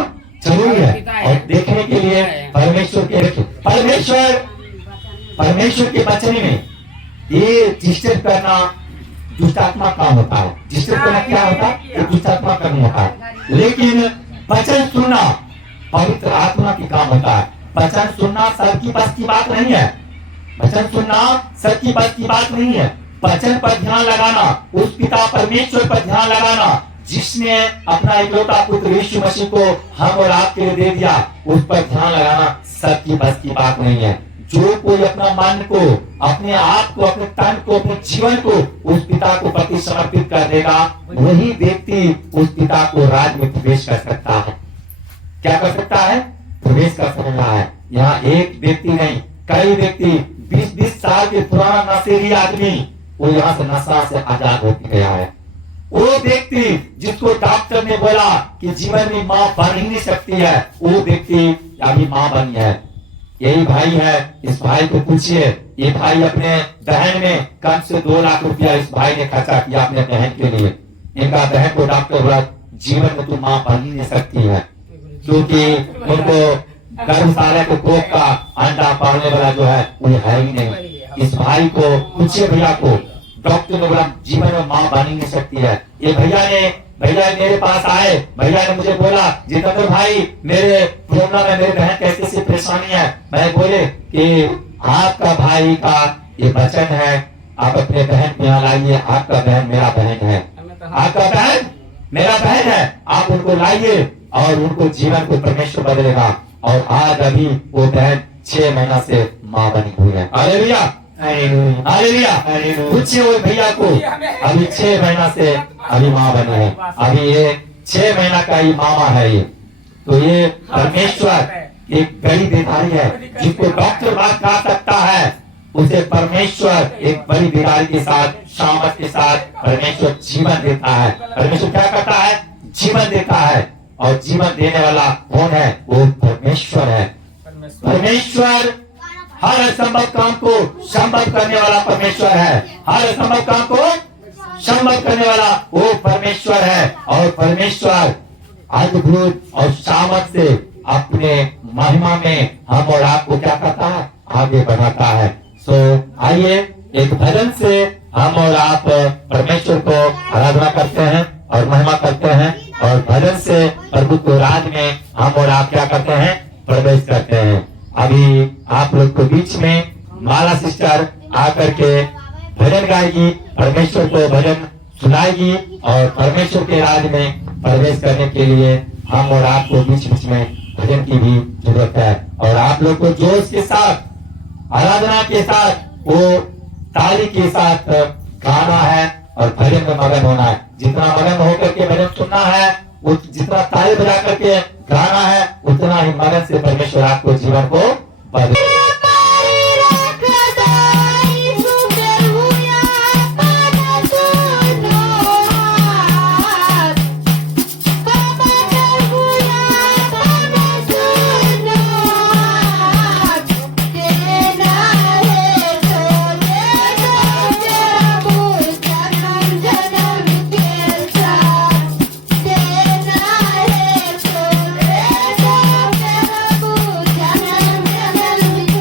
जरूरी है। और देखने के लिए परमेश्वर के परमेश्वर के वचन में ये डिस्टर्ब करना दुष्टात्मा काम होता है। डिस्टर्ब करना क्या होता है? ये दुष्टात्मा काम होता है। लेकिन वचन सुनना पवित्र आत्मा की काम होता है। वचन सुनना सबकी बस की बात नहीं है। वचन सुनना सबकी बस की बात नहीं है। वचन पर ध्यान लगाना, उस पिता परमेश्वर पर ध्यान लगाना जिसने अपना इकलौता पुत्र यीशु मसीह को हम और आपके लिए दे दिया, उस पर ध्यान लगाना सबकी बस की बात नहीं है। जो कोई अपना मन को, अपने आप को, अपने तन को, अपने जीवन को उस पिता को प्रति समर्पित कर देगा, वही व्यक्ति उस पिता को राज में प्रवेश कर सकता है। क्या कर सकता है? प्रवेश कर सकता है। यहाँ एक व्यक्ति नहीं, कई व्यक्ति, 20-20 साल के पुराना नशेड़ी आदमी वो यहाँ से नशा से आजाद हो गया है। वो व्यक्ति जिसको डॉक्टर ने बोला कि जीवन में माँ बन ही नहीं सकती है, वो व्यक्ति अभी माँ बनी है। यही भाई है, इस भाई को पूछिए, ये भाई अपने बहन में कम से 2 लाख रुपया इस भाई ने खर्चा किया अपने बहन के लिए। इनका बहन को डॉक्टर बोला जीवन में तुम माँ बन ही नहीं सकती है, क्योंकि उनको गर्भशाला को कोख का अंडा पालने वाला जो है वो है ही नहीं। इस भाई को पूछिए, भैया को डॉक्टर ने बोला जीवन में माँ बन ही नहीं सकती है। ये भैया मेरे पास आए, भैया ने मुझे बोला जितेंद्र भाई मेरे प्रॉब्लम है, मेरे बहन कैसे से परेशानी है। मैं बोले कि आपका भाई का ये वचन है, आप अपने बहन को यहाँ लाइए। आपका बहन मेरा बहन है, आपका बहन मेरा बहन है, आप उनको लाइए और उनको जीवन को परमेश्वर बदलेगा। और आज अभी वो बहन 6 महीना से माँ बनी हुई है। Hallelujah, hallelujah. पूछिए वो भैया को, अभी 6 महीना से अभी माँ बनी है। अभी ये 6 महीना का ही मामा है ये। तो ये परमेश्वर एक बड़ी बीमारी है, जिसको डॉक्टर बात कर सकता है, उसे परमेश्वर एक बड़ी बीमारी के साथ, शामत के साथ परमेश्वर जीवन देता है। परमेश्वर क्या करता है? जीवन देता है। और जीवन देने वाला कौन है? वो परमेश्वर है। परमेश्वर हर असंभव काम को संभव करने वाला परमेश्वर है। हर असंभव काम को संभव करने वाला वो परमेश्वर है। और परमेश्वर अद्भुत और सामर्थ से अपने महिमा में हम और आपको क्या करता है, आगे बढ़ाता है। सो आइए एक भजन से हम और आप परमेश्वर को आराधना करते हैं और महिमा करते हैं, और भजन से प्रभु को राज में हम और आप क्या करते हैं, प्रवेश करते हैं। अभी आप लोग के बीच में माला सिस्टर आकर के भजन गाएगी, परमेश्वर को भजन सुनाएगी, और परमेश्वर के राज में प्रवेश करने के लिए हम और आपको बीच बीच में भजन की भी जरूरत है। और आप लोग को जोश के साथ, आराधना के साथ, वो ताली के साथ गाना है और भजन में मगन होना है। जितना मगन होकर के भजन सुनना है, जितना ताली बजा करके गाना है, उतना ही मगन से परमेश्वर आपको जीवन को बदले। Thank you.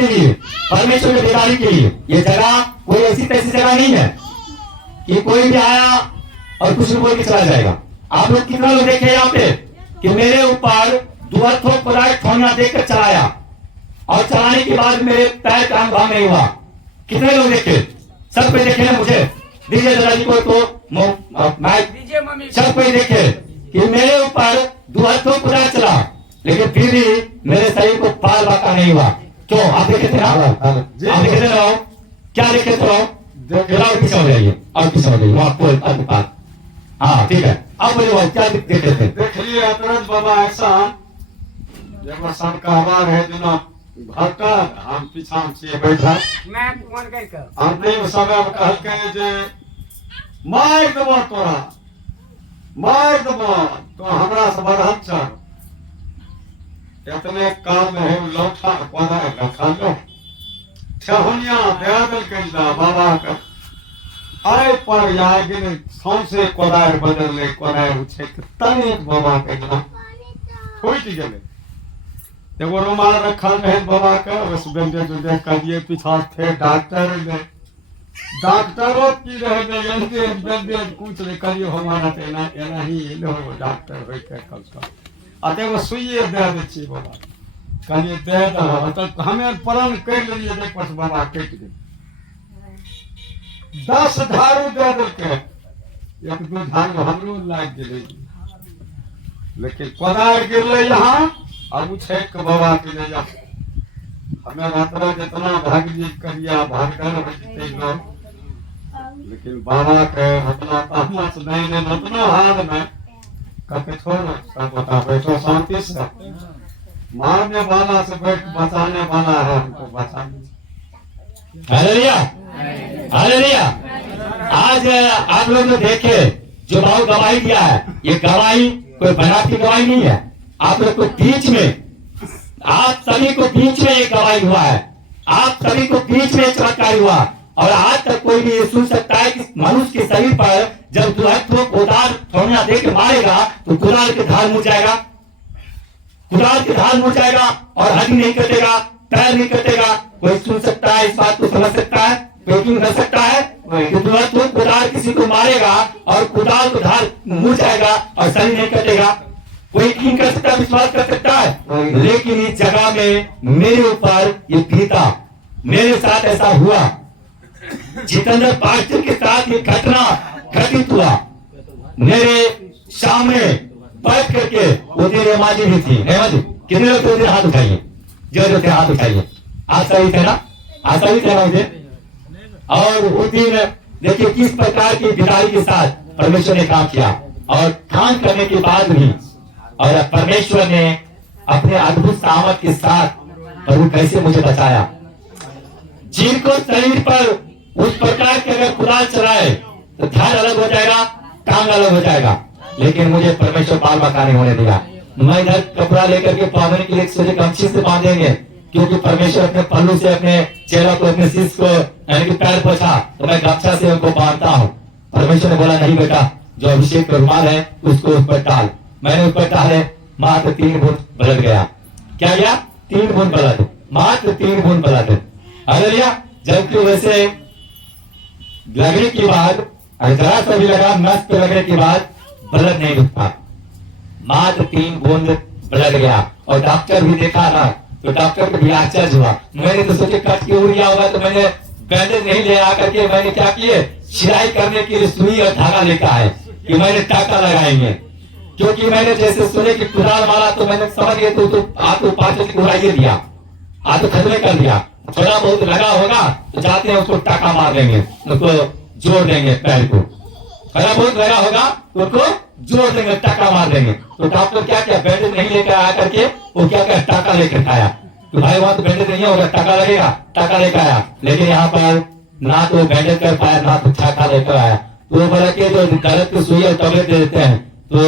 के लिए, परमेश्वर की बेदारी के लिए। ये जगह कोई ऐसी तैसी जगह नहीं है कि कोई भी आया और कुछ भी बोल के चला जाएगा। आप लोग कितना लोग देखे यहाँ पे कि मेरे ऊपर दुअर्थों खुदाई ठोनिया देकर चलाया और चलाने के बाद मेरे पैर का अंग नहीं हुआ। कितने लोग देखे? सब कोई देखे ना मुझे दीजिए दादाजी को तो माइक दीजिए मम्मी। सब कोई देखे कि मेरे ऊपर दुअर्थों खुदाई चला, लेकिन फिर भी मेरे शरीर को पार बाका नहीं हुआ। क्यों? आप देखे थे ना? आप देखे थे ना? क्या देखे थे? और पीछे हो जाइए और पीछे हो जाइए वहाँ कोई पास। हाँ ठीक है, अब बोले वो क्या देखे थे? देखिए अतरज बाबा ऐसा जब सब का आवाज है जना भटका हम पीछा से बैठा मैं फोन करके अंतिम समय में कहल के जे मार देबो तोरा, मार देबो तो हमरा से बढ़त चल। इतने काम है लौटा पड़ा रखा लो ठहुनिया दयादल के बाबा का आए पर यहाँ के सौंसे कोदार बदल ले कोदार उछे तने बाबा के ना कोई चीज ले एगो रुमाल रखल रहे बाबा का उस बैंडेज उन्डेज कर दिए पीछा थे डॉक्टर ने डॉक्टरों की रह गए बैंडेज कुछ नहीं करियो हमारा तेना एना ही लो डॉक्टर होई के कल का अते वो सुइए दे दे छी बाबा कहिए दे दो तो हमें प्रण कर लिए जे पस बाबा कट दे 10 धारू दे दे के एक दो धारू हमरो लाग गेले लेकिन कोदार गिरले यहाँ अब छेक के बाबा के ले जा हमें रात्रा जितना भाग्य करिया भागकर बचते लोग लेकिन बाबा के अपना तहमत नहीं ने उतना हाल में कहते छोड़ो सब बता बैठो शांति से मारने वाला से बैठ बचाने वाला है हमको बचाने। Hallelujah hallelujah. आज आप लोग जो देखे जो भाव गवाही दिया है, ये गवाही कोई बनाती गवाही नहीं है। आप लोग को बीच में, आप सभी को बीच में एक गवाही हुआ है, आप सभी को बीच में चमत्कार हुआ। और आज तक कोई भी ये सुन सकता है कि मनुष्य के शरीर पर जब दुअर्थों कुदार ठोनिया दे के मारेगा तो कुदार के धार मुड़ जाएगा, कुदार के धार मुड़ जाएगा और हड्डी नहीं कटेगा, पैर नहीं कटेगा। कोई सुन सकता है, इस बात को समझ सकता है? कोई क्यों कर सकता है कि दुअर्थों कुदार किसी को मारेगा और कुदार को धार मुड़ जाएगा और शरीर नहीं कटेगा? कोई यकीन कर सकता है, विश्वास कर सकता है? लेकिन इस जगह में मेरे ऊपर ये बीता, मेरे साथ ऐसा हुआ। जितेंद्र पास्टर के साथ ये घटना घटित हुआ। मेरे सामने बैठ करके वो तेरे माजी भी थी। कितने लोग थे? हाथ उठाइए, जो थे हाथ उठाइए। आज सही थे ना? आज सही थे ना मुझे? और उस दिन देखिए किस प्रकार की बिदाई के साथ परमेश्वर ने काम किया और काम करने के बाद भी और परमेश्वर ने अपने अद्भुत सामर्थ के साथ प्रभु कैसे मुझे बचाया। जिनको शरीर पर उस प्रकार के अगर कुदाल चलाए तो ध्यान अलग हो जाएगा, काम अलग हो जाएगा, लेकिन मुझे परमेश्वर बाल बाका नहीं होने दिया। मैं इधर कपड़ा लेकर के पावने के लिए सोचे गमछी से बांधेंगे, क्योंकि परमेश्वर अपने पल्लू से अपने चेहरा को, अपने शीश को यानी कि पैर पोछा तो मैं गमछा से उनको बांधता हूँ। परमेश्वर ने बोला नहीं बेटा, जो अभिषेक का रुमाल है उसको उस पर डाल। मैंने उस पर डाले, मात्र 3 बूंद बलट गया। क्या गया? 3 बूंद बलट, मात्र 3 बूंद बलट। हालेलुया। जबकि वैसे लगने के बाद जरा सा भी लगा, नस पे लगने के बाद ब्लड नहीं रुकता, मात्र 3 बूंद ब्लड गया। और डॉक्टर भी देखा ना तो डॉक्टर को भी आश्चर्य हुआ। मैंने तो सोचे कट के उड़ गया होगा, तो मैंने बैंडेज नहीं ले आकर के मैंने क्या किए, सिलाई करने के लिए सुई और धागा लेकर आए कि मैंने टाका लगाएंगे। क्योंकि मैंने जैसे सुने कि कुदाल मारा तो मैंने समझ गए तो हाथ को 5 उड़ाइए दिया, हाथ खतरे कर दिया। थोड़ा बहुत लगा होगा तो जाते हैं उसको टाका मार देंगे, उसको जोड़ देंगे, पैर को थोड़ा बहुत लगा होगा तो उसको जोड़ देंगे, टाका मार देंगे। तो डॉक्टर क्या किया, बैंडेज नहीं लेकर आया करके वो क्या क्या टाका लेकर आया। तो भाई वहां तो बैंडेज नहीं होगा, टाका लगेगा, टाका लेकर आया। लेकिन यहाँ पर ना तो बैंडेज कर पाया ना तो टाका लेकर आया। तो बोला कि जो दर्द की सुई और टैबलेट दे देते हैं, तो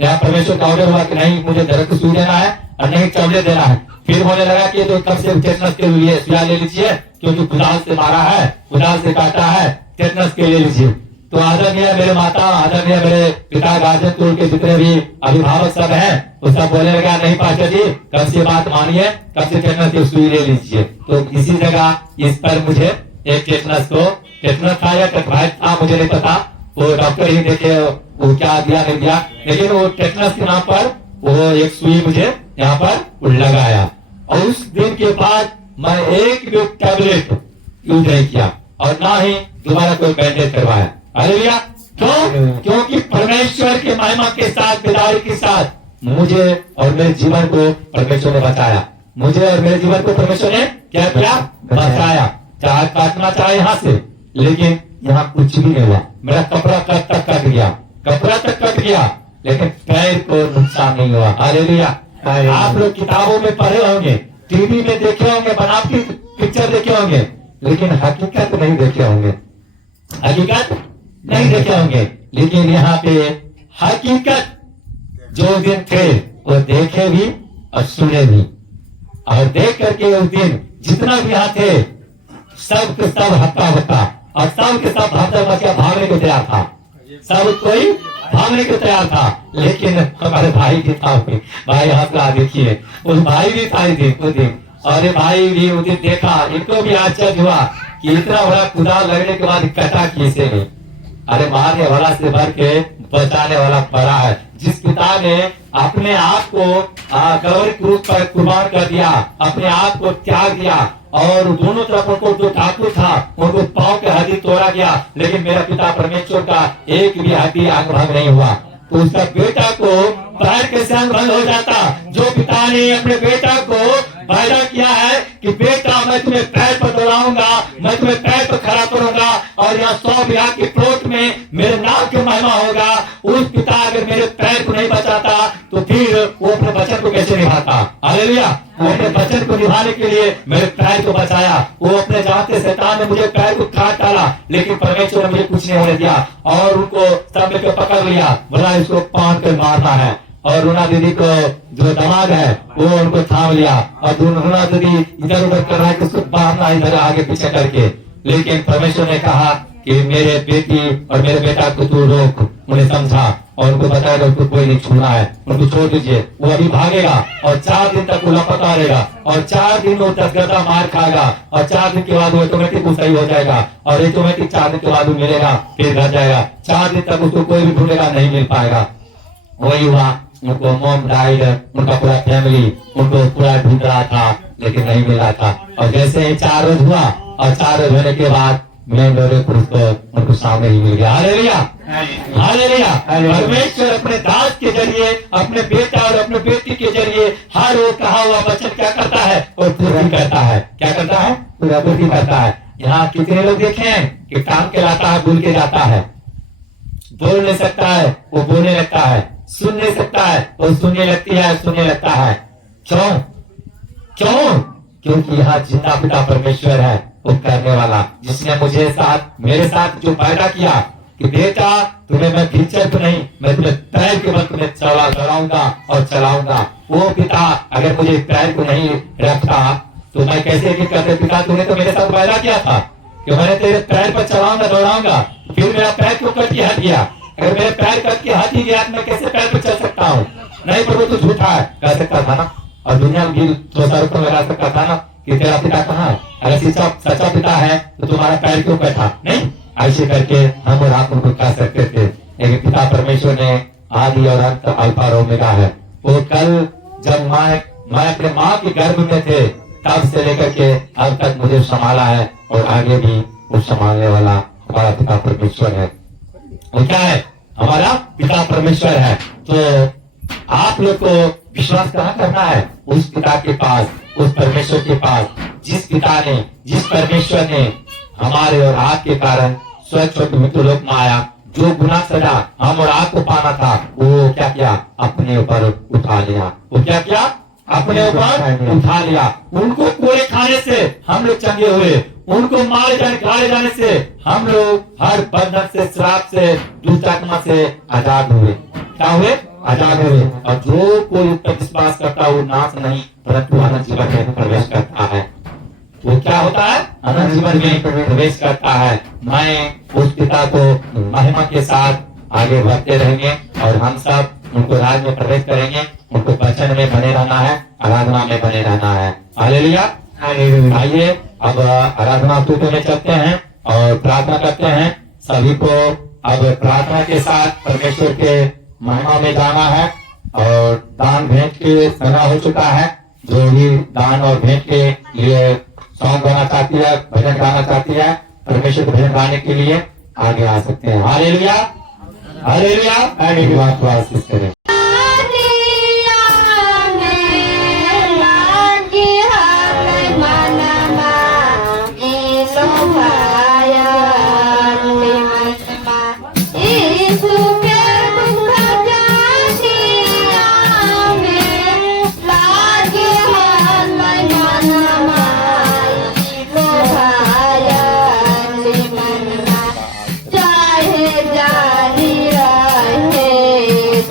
यहाँ परमेश्वर का ऑर्डर हुआ कि नहीं, मुझे दर्द की सुई देना है और नहीं टैबलेट देना है। फिर होने लगा कि तो कब से टेटनस के लिए सुइया ले लीजिए, क्योंकि कुदाल से मारा है, कुदाल से काटा है, टेटनस के ले लीजिए। तो आदरणीय मेरे माता, आदरणीय मेरे पिता गार्जियन कुल के जितने भी अभिभावक सब हैं, वो सब बोलने लगा नहीं पाचा जी कब से बात मानिए, कब से टेटनस की सुई ले लीजिए। तो इसी जगह इस पर मुझे एक टेटनस था या टेटवाइट था मुझे नहीं पता, वो डॉक्टर ही देखे वो क्या दिया नहीं दिया, लेकिन वो टेटनस के नाम पर वो एक सुई मुझे यहाँ पर लगाया। और उस दिन के बाद मैं एक भी टैबलेट यूज नहीं किया और ना ही दोबारा कोई बैंडेज करवाया। हालेलुया। क्योंकि परमेश्वर के महिमा के साथ, बेदारी के साथ मुझे और मेरे जीवन को परमेश्वर ने बचाया। मुझे और मेरे जीवन को परमेश्वर ने क्या किया? बचाया। चाहे काटना चाहे यहाँ से, लेकिन यहाँ कुछ भी नहीं हुआ। मेरा कपड़ा तक कट गया, कपड़ा तक कट गया, लेकिन पैर को नुकसान नहीं हुआ। हालेलुया। आप लोग किताबों में पढ़े होंगे, टीवी में देखे होंगे, बनावटी पिक्चर देखे होंगे, लेकिन हकीकत नहीं देखे होंगे। हकीकत नहीं देखे होंगे, लेकिन यहाँ पे हकीकत जो दिन थे वो देखे भी और सुने भी। और देख करके उस दिन जितना भी यहाँ थे सब के सब हत्ता होता और सब के सब भागने को तैयार था। सब कोई भागने को तैयार था, लेकिन हमारे भाई भी था। भाई हौसला देखिए, उस भाई भी था उस दिन। और भाई भी उस दिन देखा, इनको भी आश्चर्य हुआ कि इतना बड़ा कुदाल लगने के बाद कटा किसे नहीं। अरे मारने वाला से भर के बचाने वाला बड़ा है। जिस पिता ने अपने आप को कलवरी क्रूस पर कुर्बान कर दिया, अपने आप को त्याग दिया, और दोनों तरफ उनको जो ठाकुर था उनको पांव के हड्डी तोड़ा गया, लेकिन मेरा पिता परमेश्वर का एक भी हड्डी अंग भंग नहीं हुआ। तो उसका बेटा को पैर कैसे अंग भंग हो जाता? जो पिता ने अपने बेटा को वायदा किया है कि बेटा मैं तुम्हें पैर पर दौड़ाऊंगा, मैं तुम्हें पैर पर खड़ा करूंगा और यहाँ 100 बिघा के प्लॉट में मेरे नाम की महिमा होगा। उस पिता अगर मेरे पैर को नहीं बचाता तो फिर वो अपने वचन को कैसे निभाता? हालेलुया। वो अपने वचन को निभाने के लिए मेरे पैर को बचाया। वो अपने जानते शैतान ने मुझे पैर को काट डाला, लेकिन परमेश्वर ने मुझे कुछ नहीं होने दिया और उनको सब में पकड़ लिया, बोला इसको पान कर मारना है। और रूना दीदी को जो दिमाग है वो उनको थाम लिया और रूना दीदी इधर उधर कर रहा है कि उसको मारना इधर आगे पीछे करके, लेकिन परमेश्वर ने कहा कि मेरे बेटी और मेरे बेटा को तू रोक। उन्हें समझा और उनको बताया उसको कोई नहीं छूना है, उनको छोड़ दीजिए, वो अभी भागेगा और 4 दिन तक वो लपटा रहेगा और 4 दिन वो गदा मार खाएगा और 4 दिन के बाद वो ऑटोमेटिक सही हो जाएगा और ऑटोमेटिक 4 दिन के बाद वो मिलेगा, फिर घर जाएगा। 4 दिन तक उसको कोई भी ढूंढेगा नहीं मिल पाएगा। वही हुआ, उनको मॉम डाइड, उनका पूरा फैमिली उनको पूरा ढूंढ रहा था लेकिन नहीं मिला था। और जैसे ही 4 रोज हुआ और 4 रोज होने के बाद मेन डोरे पुरुष को उनको सामने ही मिल गया। Hallelujah, hallelujah. परमेश्वर अपने दास के जरिए, अपने बेटा और अपने बेटी के जरिए हर वो कहा हुआ वचन क्या करता है? और पूरा करता है। क्या करता है? पूरा करता है। यहाँ कितने लोग देखे हैं कि काम के लाता है भूल के जाता है, बोल नहीं सकता है वो बोलने लगता है, सुन नहीं सकता है वो सुनने लगती है, सुनने लगता है। क्यों? क्यों? क्योंकि यहाँ जिंदा पिता परमेश्वर है, वो करने वाला, जिसने मुझे साथ मेरे साथ जो वायदा किया कि बेटा तुम्हें मैं फीचर तो नहीं, मैं तुम्हें पैर के बल तुम्हें चलाऊंगा और चलाऊंगा। वो पिता अगर मुझे पैर को नहीं रखता तो मैं कैसे भी करते? पिता तुमने तो मेरे साथ वायदा किया था कि मैंने तेरे पैर पर चलाऊंगा, दौड़ाऊंगा, फिर मेरा पैर को कट के हट गया। अगर मेरे पैर कट के हट ही गया तो मैं कैसे पैर पर चल सकता हूँ? नहीं, पर वो तो झूठा है, कह सकता था ना, और दुनिया में भी 200 रुपये लगा सकता था ना कि तेरा पिता कहाँ है? अगर सच्चा पिता है तो तुम्हारा पैर क्यों कटा? नहीं, ऐसे करके हम और आप उनको कह सकते थे, लेकिन पिता परमेश्वर ने आदि और अंत अल्फा और ओमेगा है। वो कल जब मैं अपने माँ के गर्भ में थे तब से लेकर के अब तक मुझे संभाला है और आगे भी वो संभालने वाला हमारा पिता परमेश्वर है। वो क्या है? हमारा पिता परमेश्वर है। तो आप लोग को विश्वास कहाँ करना है? उस पिता के पास, उस परमेश्वर के पास, जिस परमेश्वर ने हमारे और आपके कारण स्वच्छ और पवित्र लोक में आया। जो गुनाह सजा हम और आपको पाना था वो क्या किया? अपने ऊपर उठा लिया। वो क्या किया? अपने ऊपर उठा लिया। उनको कोड़े खाने से हम लोग चंगे हुए, उनको गाड़े जाने से हम लोग हर बंधन से, श्राप से, दुष्ट आत्मा से आजाद हुए। क्या हुए? आजाद हुए। और जो कोई उस पर विश्वास करता है वो नाश नहीं परंतु अनंत जीवन में प्रवेश करता है। वो क्या होता है? अनंत जीवन में प्रवेश करता है। मैं उस पिता को महिमा के साथ आगे बढ़ते रहेंगे और हम सब उनको राज में प्रवेश करेंगे। उनको वचन में बने रहना है, आराधना में बने रहना है। हालेलुया। आइए अब आराधना स्तुति में चलते हैं और प्रार्थना करते हैं। सभी को अब प्रार्थना के साथ परमेश्वर के महिमा में जाना है और दान भेंट के समय हो चुका है। जो भी दान और भेंट के लिए सॉन्ग गाना चाहती है, भजन गाना चाहती है, परमेश्वर के भजन गाने के लिए आगे आ सकते हैं। Hallelujah, hallelujah. को आशीष करें। चाहे जारी रहे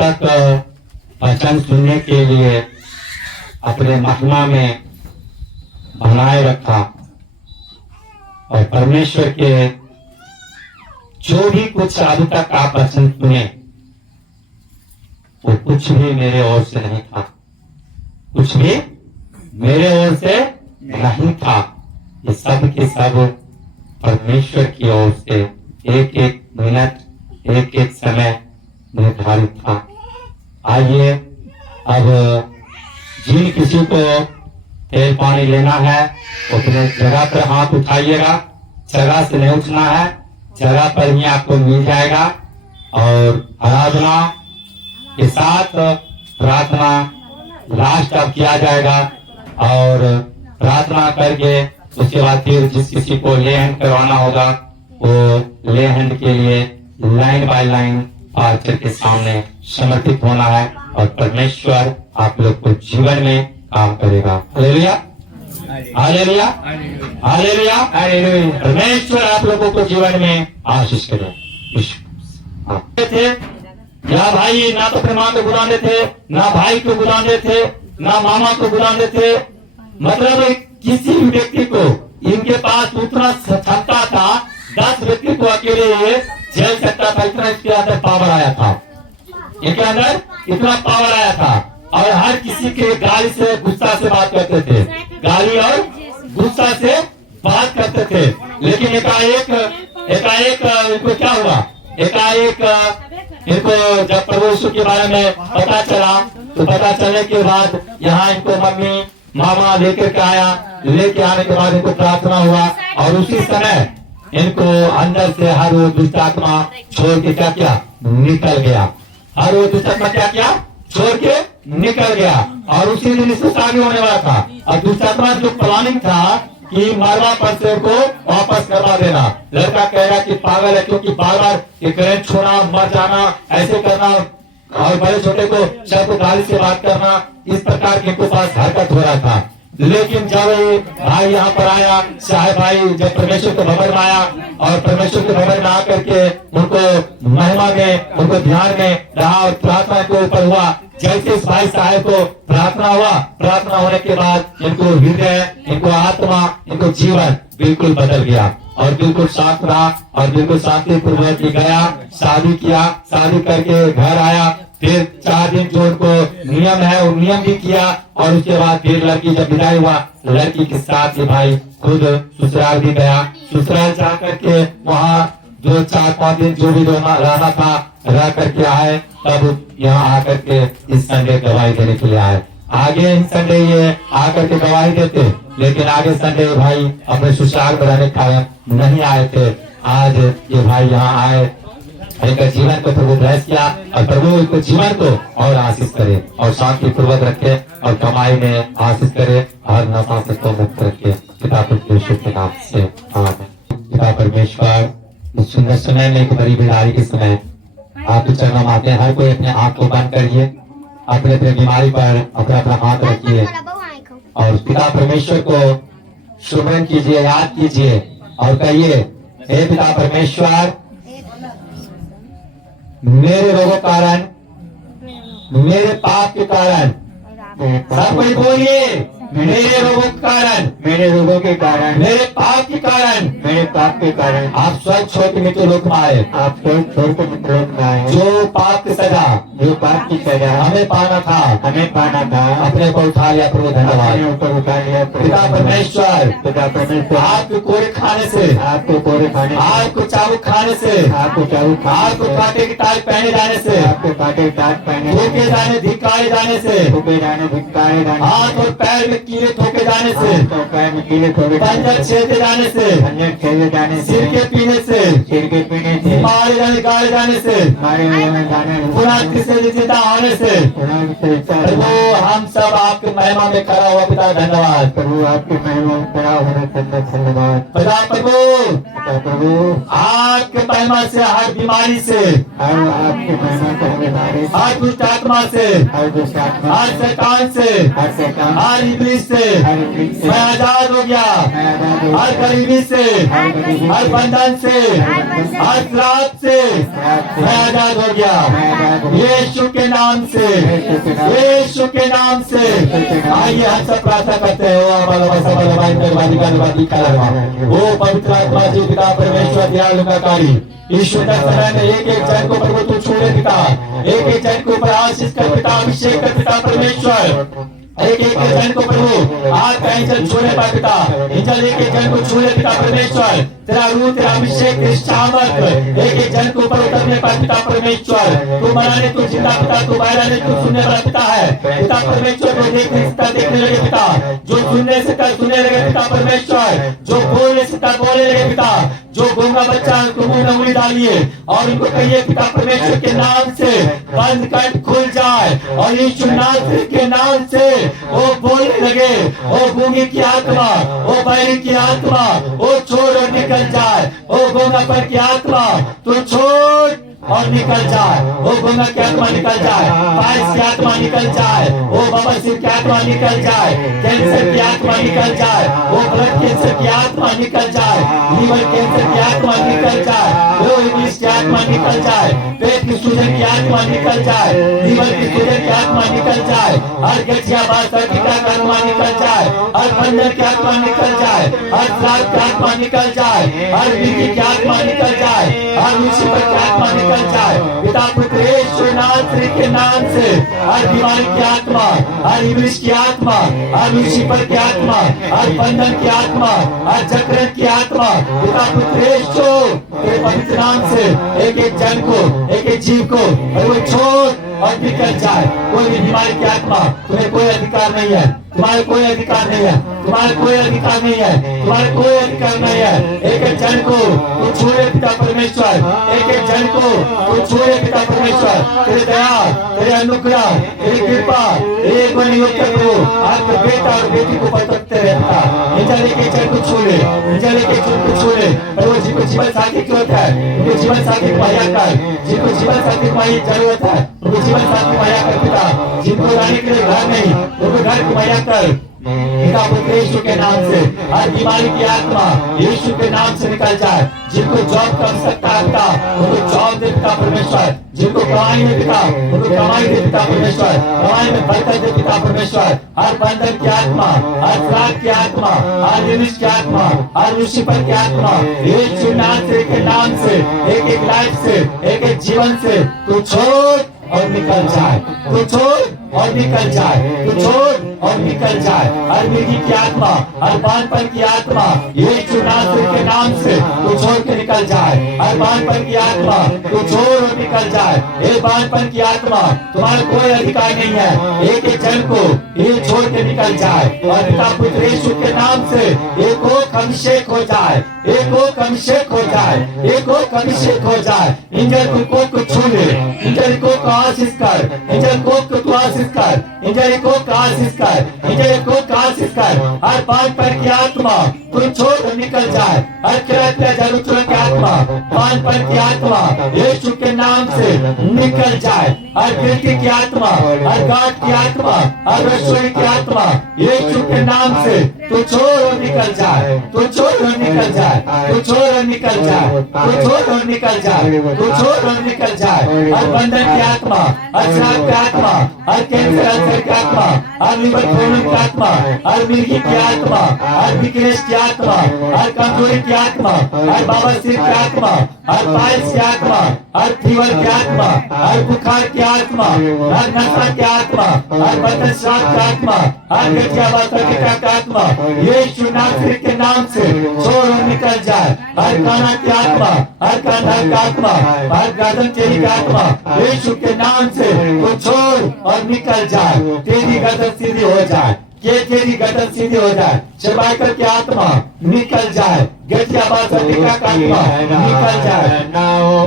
तक वचन सुनने के लिए अपने महिमा में बनाए रखा और परमेश्वर के जो भी कुछ अभी तक आप वचन सुने वो कुछ भी मेरे ओर से नहीं था, कुछ भी मेरे ओर से नहीं था। ये सब के सब परमेश्वर की ओर से एक एक मिनट एक एक समय निर्धारित था। आइए अब जिन किसी को तेल पानी लेना है अपने जगह पर हाथ उठाइएगा, जगह से नहीं उठना है, जगह पर ही आपको मिल जाएगा। और आराधना के साथ प्रार्थना लास्ट अब किया जाएगा और प्रार्थना करके उसके बाद फिर जिस किसी को ले हैंड करवाना होगा वो ले हैंड के लिए लाइन बाय लाइन पास्टर के सामने समर्पित होना है और परमेश्वर आप लोग को जीवन में काम करेगा। Hallelujah, hallelujah, hallelujah, hallelujah. परमेश्वर आप लोगों को जीवन में आशीष करे। थे या भाई ना तो अपने माँ को बुलाने थे, ना भाई को बुलाने थे, ना मामा को बुलाने थे। मतलब किसी भी व्यक्ति को इनके पास उतना क्षमता था, 10 व्यक्ति को अकेले झेल सकता था। इतना इसके अंदर पावर आया था, इनके अंदर इतना पावर आया था। और हर किसी के गाली से गुस्सा से बात करते थे, गाली और गुस्सा से बात करते थे। लेकिन एकाएक इनको क्या हुआ, एकाएक इनको जब प्रभु यीशु के बारे में पता चला तो पता चलने के बाद यहाँ इनको मम्मी मामा लेकर के आया। लेके आने के बाद इनको प्रार्थना हुआ और उसी समय इनको अंदर से हर वो दुष्ट आत्मा छोड़ के क्या किया, निकल गया। हर वो दुष्ट आत्मा क्या किया, छोड़ के निकल गया। और उसी दिन इसको शादी होने वाला था। और दुष्ट आत्मा जो प्लानिंग था कि मरवा पर से को वापस करवा देना। लड़का कह रहा कि पागल है, क्योंकि बार बार करंट छोड़ना, मर जाना, ऐसे करना और बड़े छोटे को सबको गाली से बात करना, इस प्रकार के इनके पास हरकत हो रहा था। लेकिन जब भाई यहाँ पर आया, साहेब भाई जब परमेश्वर के भवन में आया और परमेश्वर के भवन में आकर के उनको महिमा में, उनको ध्यान में रहा और प्रार्थना के ऊपर हुआ। जैसे इस भाई साहब को प्रार्थना हुआ, प्रार्थना होने के बाद इनको हृदय, इनको आत्मा, इनको जीवन बिल्कुल बदल गया और बिल्कुल शांत रहा और बिल्कुल शांति पूर्वक गया, शादी किया, शादी करके घर आया। फिर 4 दिन जो उनको नियम है वो नियम भी किया और उसके बाद फिर लड़की जब विदाई हुआ, लड़की के साथ ये भाई खुद ससुराल भी गया। ससुराल जा करके वहाँ जो 4-5 दिन जो भी रहना था रह करके आए। तब यहाँ आकर के इस संडे गवाही देने के लिए आए। आगे इन संडे ये आकर के गवाही देते, लेकिन आगे संडे भाई अपने ससुराल में रहने कायम नहीं आए थे। आज ये भाई यहाँ आए, इनका जीवन को प्रभु ब्लेस किया और प्रभु इनको जीवन को और आशीष करे और शांति पूर्वक रखे और कमाई में आशीष करे और नशा से तो मुक्त रखे। पिता परमेश्वर के नाम से आमीन। पिता परमेश्वर इस सुंदर समय में, एक बड़ी बिदाई के समय आपके चरणों में आते हैं। हर कोई अपने आंख को बंद करिए, अपने अपने बीमारी पर अपना अपना हाथ रखिए और पिता परमेश्वर को सुमरन कीजिए, याद कीजिए और कहिए, हे पिता परमेश्वर, मेरे रोगों के कारण, मेरे पाप के कारण, सब कोई बोलिए, मेरे रोगों के कारण, मेरे रोगों के कारण, मेरे पाप के कारण, मेरे पाप के कारण आप स्वर्ग छोड़ के मृत्यु लोक में आए। आप स्वर्ग छोड़ कर मृत्यु लोक में आए। जो पाप की सजा, जो पाप की सजा हमें पाना था, हमें पाना था, अपने को उठा लिया प्रभु, धन्यवाद। अपने ऊपर उठा लिया। पिता परमेश्वर, पिता परमेश्वर, आपके कोरे खाने से, आपको कोरे खाने, आपको चाबुक खाने से, आपको चाबुक, आपको कांटे की टाट पहने जाने से, आपको कांटे टाट पहने, धोखे जाने, धिक्कारे जाने से, ठोके जाने, धिक्कारे जाने, हाथ और पैर में कीड़े ठोके जाने से, तो पैर में कीड़े ठोके पंजर छेदे जाने से, पंजर छेदे जाने से, सिर के पीने से, सिर के पीने से, मारे जाने, गाड़े जाने से, मारे जाने, पुराण से जिंदा होने से, प्रभु हम सब आपके महिमा में खड़ा हुआ। पिता धन्यवाद। प्रभु आपके महिमा में खड़ा होने के लिए धन्यवाद। पिता प्रभु, प्रभु आपके महिमा से हर बीमारी से, आपके महिमा से हर बीमारी, हर दुष्ट आत्मा से, हर दुष्ट आत्मा, हर शैतान से, हर शैतान, हर इब्लीस से हर इब्लीस से मैं आजाद हो गया। मैं आजाद हो हर गया। गरीबी से, हर बंधन से, हर श्राप से मैं आजाद हो गया यीशु के नाम से, यीशु के नाम से। आइए हम सब प्रार्थना करते हैं। ओ पवित्र आत्मा जी पिता परमेश्वर दयालु का कारी ईश्वर का समय में एक एक जन को प्रभु तू छूने पिता, एक एक जन को ऊपर आशीष कर पिता, अभिषेक कर पिता परमेश्वर, एक एक जन को प्रभु आज का इंजन छूने पा पिता, इंजन एक एक जन को छूने पिता परमेश्वर, तेरा रूह तेरा अभिषेक तेरी सामर्थ एक एक जन को ऊपर उतरने पा पिता परमेश्वर। तू बनाने तू जिंदा पिता, तू बहराने तू सुनने वाला पिता है पिता परमेश्वर। जो देखने से देखने लगे पिता, जो सुनने से सुनने लगे पिता परमेश्वर, जो बोलने से बोलने लगे पिता, जो गूंगा बच्चा उनको मुंह में उंगली डालिए और उनको कहिए पिता परमेश्वर के नाम से बंद कंठ खुल जाए और यीशु नासरी के नाम से वो बोलने लगे। वो गूंगी की आत्मा, वो बैरी की आत्मा वो छोड़ और निकल जाए। वो गूंगापन की आत्मा तो छोड़ और निकल जाए। वो गंगा की आत्मा निकल जाए, पाइल्स की आत्मा निकल जाए, वो बवासीर की आत्मा निकल जाए, कैंसर की आत्मा निकल जाए, वो ब्लड कैंसर की आत्मा निकल जाए, लीवर कैंसर की आत्मा निकल जाए, वो इंग्लिश की आत्मा निकल जाए, पेट की सूजन की आत्मा निकल जाए, लीवर की सूजन की आत्मा निकल जाए, हर गठिया बात की आत्मा निकल जाए, हर बंधन की आत्मा निकल जाए, हर श्राप की आत्मा निकल जाए, हर विधि की आत्मा निकल जाए, हर मुसीबत की आत्मा निकल जाए पिता पुत्र यीशु नासरी के नाम से। हर बीमारी की आत्मा, हर इंग्लिश की आत्मा, हर मुसीबत की आत्मा, हर बंधन की आत्मा, हर जकड़न की आत्मा पिता पुत्र यीशु तेरे पवित्र नाम से एक एक जन को, एक एक जीव को वो छोड़ और निकल जाए। कोई भी बीमारी की आत्मा तुम्हें कोई अधिकार नहीं है, तुम्हारे कोई अधिकार नहीं है, तुम्हारे कोई अधिकार नहीं है, तुम्हारे कोई अधिकार नहीं है। एक एक जन को तू छूए पिता परमेश्वर, एक एक जन को तू छूए पिता परमेश्वर। तेरे दया, तेरे अनुग्रह, तेरी कृपा एक बनी होकर प्रभु आपके बेटा और बेटी को बरकते रहता। इंजन एक जन को छू ले, इंजन एक जन को छू ले प्रभु। जिनको जीवन साथी की जरूरत है उनको जीवन साथी मुहैया कर, जिनको जीवन साथी की जरूरत है उनको जीवन साथी मुहैया कर पिता। जिनको रहने के लिए घर नहीं उनको घर को मुहैया कर पिता पुत्र यीशु के नाम से। हर बीमारी की आत्मा यीशु के नाम से निकल जाए। जिनको जॉब का आवश्यकता था उनको जॉब दे पिता परमेश्वर, जिनको कमाई में पिता उनको कमाई दे पिता परमेश्वर, कमाई में बरकत दे पिता परमेश्वर। हर बंधन की आत्मा, हर श्राप की आत्मा, हर निमिष की आत्मा, हर मुसीबत की आत्मा यीशु नासरी के नाम से एक एक लाइफ से, एक एक जीवन से तू छोड़ और निकल जाए, तू छोड़ और निकल जाए, तू छोड़ और निकल जाए। हर विधि की आत्मा, हर बानपन की आत्मा यीशु नासरी के नाम से तू छोड़ के निकल जाए। हर बानपन की आत्मा तू छोड़ और निकल जाए। ये बानपन की आत्मा तुम्हारा कोई अधिकार नहीं है। एक एक जन को ये छोड़ के निकल जाए और पिता पुत्र यीशु के नाम से एक अभिषेक हो जाए, एक अभिषेक हो जाए, एक अभिषेक हो जाए। इंजन को छू ले, इंजन को आशीष कर, इंजन को तू आशीष कर, इंजन को आशीष कर, इंजन को आशीष कर। हर बानपन की आत्मा तू छोड़ निकल जाए। हर जरूरत की आत्मा, बानपन की आत्मा यीशु के नाम से निकल जाए। हर गिरती की आत्मा, हर गांठ की आत्मा, हर रसोई की आत्मा यीशु के नाम से तू छोड़ और निकल जाए, तू छोड़ और निकल जाए, तू छोड़ और निकल जाए, तू छोड़ और निकल जाए, तू छोड़ और निकल जाए। हर बंधन की आत्मा, हर श्राप की आत्मा, हर कैंसर की आत्मा, हर लिवर प्रॉब्लम की आत्मा, हर मिर्गी की आत्मा, हर वीकनेस की आत्मा, हर कमजोरी की आत्मा, हर बवासीर की आत्मा, हर पाइल्स की आत्मा, हर फीवर की आत्मा, हर बुखार की आत्मा, हर नशा की आत्मा, हर बदन श्राप की आत्मा, हर गठिया की आत्मा यीशु नासरी के नाम से छोड़ और निकल जाए। हर काना की आत्मा, हर कंधा की आत्मा, हर गर्दन तेरी की आत्मा यीशु के नाम से तो छोड़ और निकल जाए। तेरी गर्दन सीधी हो जाए, ये तेरी गर्दन सीधी हो जाए। सर्वाइकल की आत्मा निकल जाए, गठिया आत्मा निकल जाए,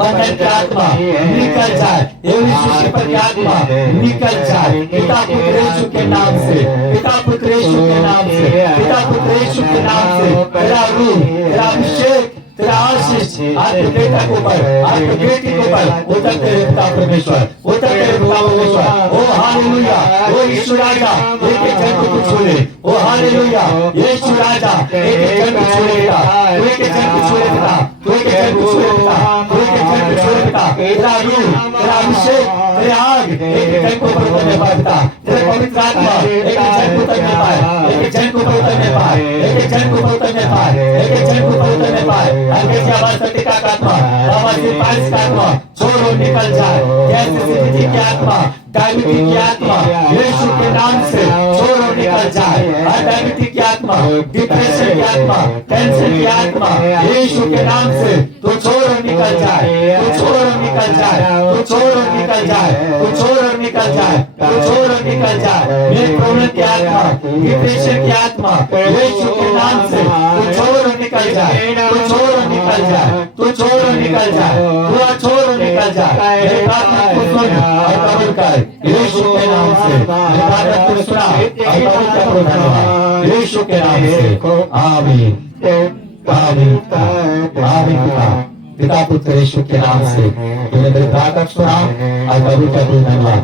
बंधन की आत्मा निकल जाए, की आत्मा निकल जाए। पिता पुत्र यीशु के नाम से, पिता पुत्र यीशु के नाम से, पिता पुत्र यीशु के नाम से तेरा रूह, तेरा अभिषेक, तेरा आशीष आपके बेटा के ऊपर, आपके बेटी के ऊपर उतरते रहे पिता परमेश्वर, उतरते रहे पिता परमेश्वर। ओ हालेलुया, ओ यीशु राजा एक एक जन को छू ले, ओ हालेलुया यीशु राजा एक एक जन को छुए पिता तू एक एक जन को छुए पिता तू एक एक जन को छुए पिता तू एक एक जन को छुए पिता तेरा रूह तेरा अभिषेक तेरे आग एक एक जन को ऊपर उतरने पाए पिता तेरे पवित्र आत्मा एक एक जन को उतरने पाए एक एक जन को ऊपर उतरने पाए एक एक जन को ऊपर उतरने पाए एक एक जन को ऊपर उतरने पाए अंग्रेज की आवाज सत्य का आत्मा बाबा से पारिस का आत्मा छोड़ और निकल जाए गैस की आत्मा डायबिटीज की आत्मा यीशु के नाम से छोड़ और निकल जाए हर डायबिटीज की आत्मा डिप्रेशन की आत्मा कैंसर की आत्मा यीशु के नाम से तो छोड़ और निकल जाए तो छोड़ और निकल जाए तो छोड़ और निकल जाए तो छोड़ और निकल जाए तो छोड़ और निकल जाए मेरे प्रॉब्लम की आत्मा डिप्रेशन की आत्मा यीशु के नाम से तो छोड़ और निकल जाए तो छोड़ और निकल जाए तो छोड़ और निकल जाए पूरा छोड़ और निकल जाए मेरे प्रार्थना को सुन और कबूल कर यीशु के नाम से मेरे प्रार्थना को सुना और कबूल कर धन्यवाद यीशु के नाम से आमीन आमीन आमीन पिता पुत्र यीशु के नाम से तूने मेरे प्रार्थना सुना और कबूल कर धन्यवाद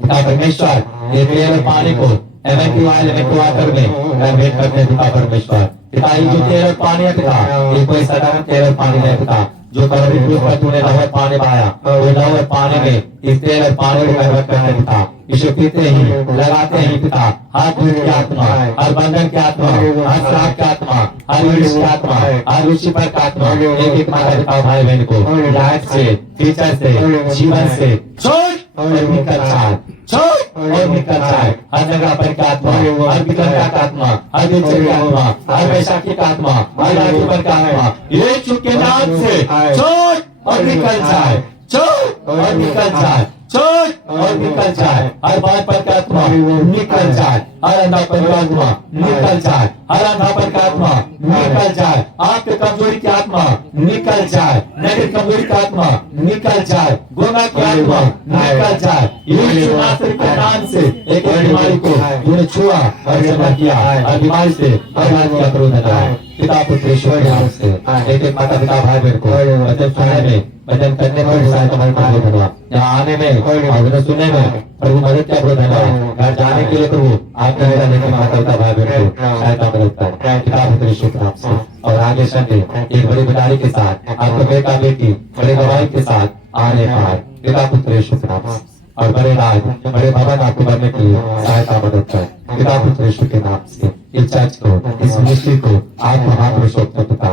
पिता परमेश्वर ये तेरे पानी को वाटर में कन्वर्ट करने पिता परमेश्वर पिता ये जो तेरा पानी है पिता ये कोई साधारण तेरा पानी नहीं पिता जो कलरी के ऊपर तूने नहर पानी बहाया वो नहर पानी में इस तेरे पानी को कन्वर्ट करने पिता यीशु पीते ही लगाते ही पिता हर दूध की आत्मा हर बंधन की आत्मा हर श्राप की आत्मा हर विष की आत्मा हर रुचिपर की आत्मा एक एक माता पिता भाई बहन को लाइफ से टीचर से जीवन से छोड़ और निकल जाए छोड़ और निकल जाए हर जगह पर की आत्मा हर विकल्प की आत्मा हर विचर की आत्मा हर वैशाखी की आत्मा हर राज्य पर की आत्मा यीशु के नाम से छोड़ और निकल जाए छोड़ और निकल जाए छोड़ और निकल जाए हर बात पर की आत्मा निकल जाए हर अंधापन की आत्मा निकल जाए हर अंधापन की आत्मा निकल जाए आपके कमजोरी की आत्मा निकल जाए नगर कमजोरी की आत्मा निकल जाए गुनाह की आत्मा निकल जाए यीशु नासरी के नाम से एक एक बीमारी को तूने छुआ और जमा किया और बीमारी से आजाद किया करो धन्यवाद पिता पुत्र ईश्वर के नाम से एक एक माता पिता भाई बहन को वचन सुनने में वचन करने में सहायता करो धन्यवाद यहाँ आने में और वचन सुनने में प्रभु मदद किया करो धन्यवाद घर जाने के लिए प्रभु आपने मेरा लेकर माता पिता भाई बहन को सहायता मदद कर पिता पुत्र ईश्वर के नाम से और आगे संडे एक बड़ी बिदाई के साथ आपके बेटा बेटी बड़े गवाही के साथ आने पाए पिता पुत्र ईश्वर के नाम से और बड़े राज बड़े भवन आपको बनने के लिए सहायता मदद कर पिता पुत्र ईश्वर के नाम से इस चर्च को इस मिनिस्ट्री को आप महापुरुषोत्तम पिता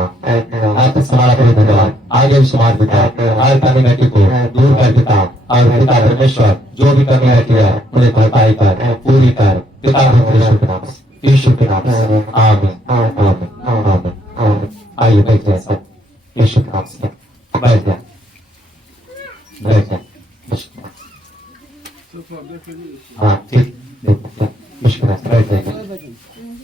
आप समारा करो धन्यवाद आगे भी समाज पिता हर कम्युनिटी को दूर कर पिता और पिता परमेश्वर जो भी कम्युनिटी है उन्हें भरपाई कर पूरी कर पिता पुत्र ईश्वर के नाम से ईश्वर के नाम से आमीन आमीन आमीन आमीन आइए बैठ जाए सब ईश्वर के नाम से बैठ जाए बैठ जाए हाँ ठीक मुश्किल है बैठ जाएगा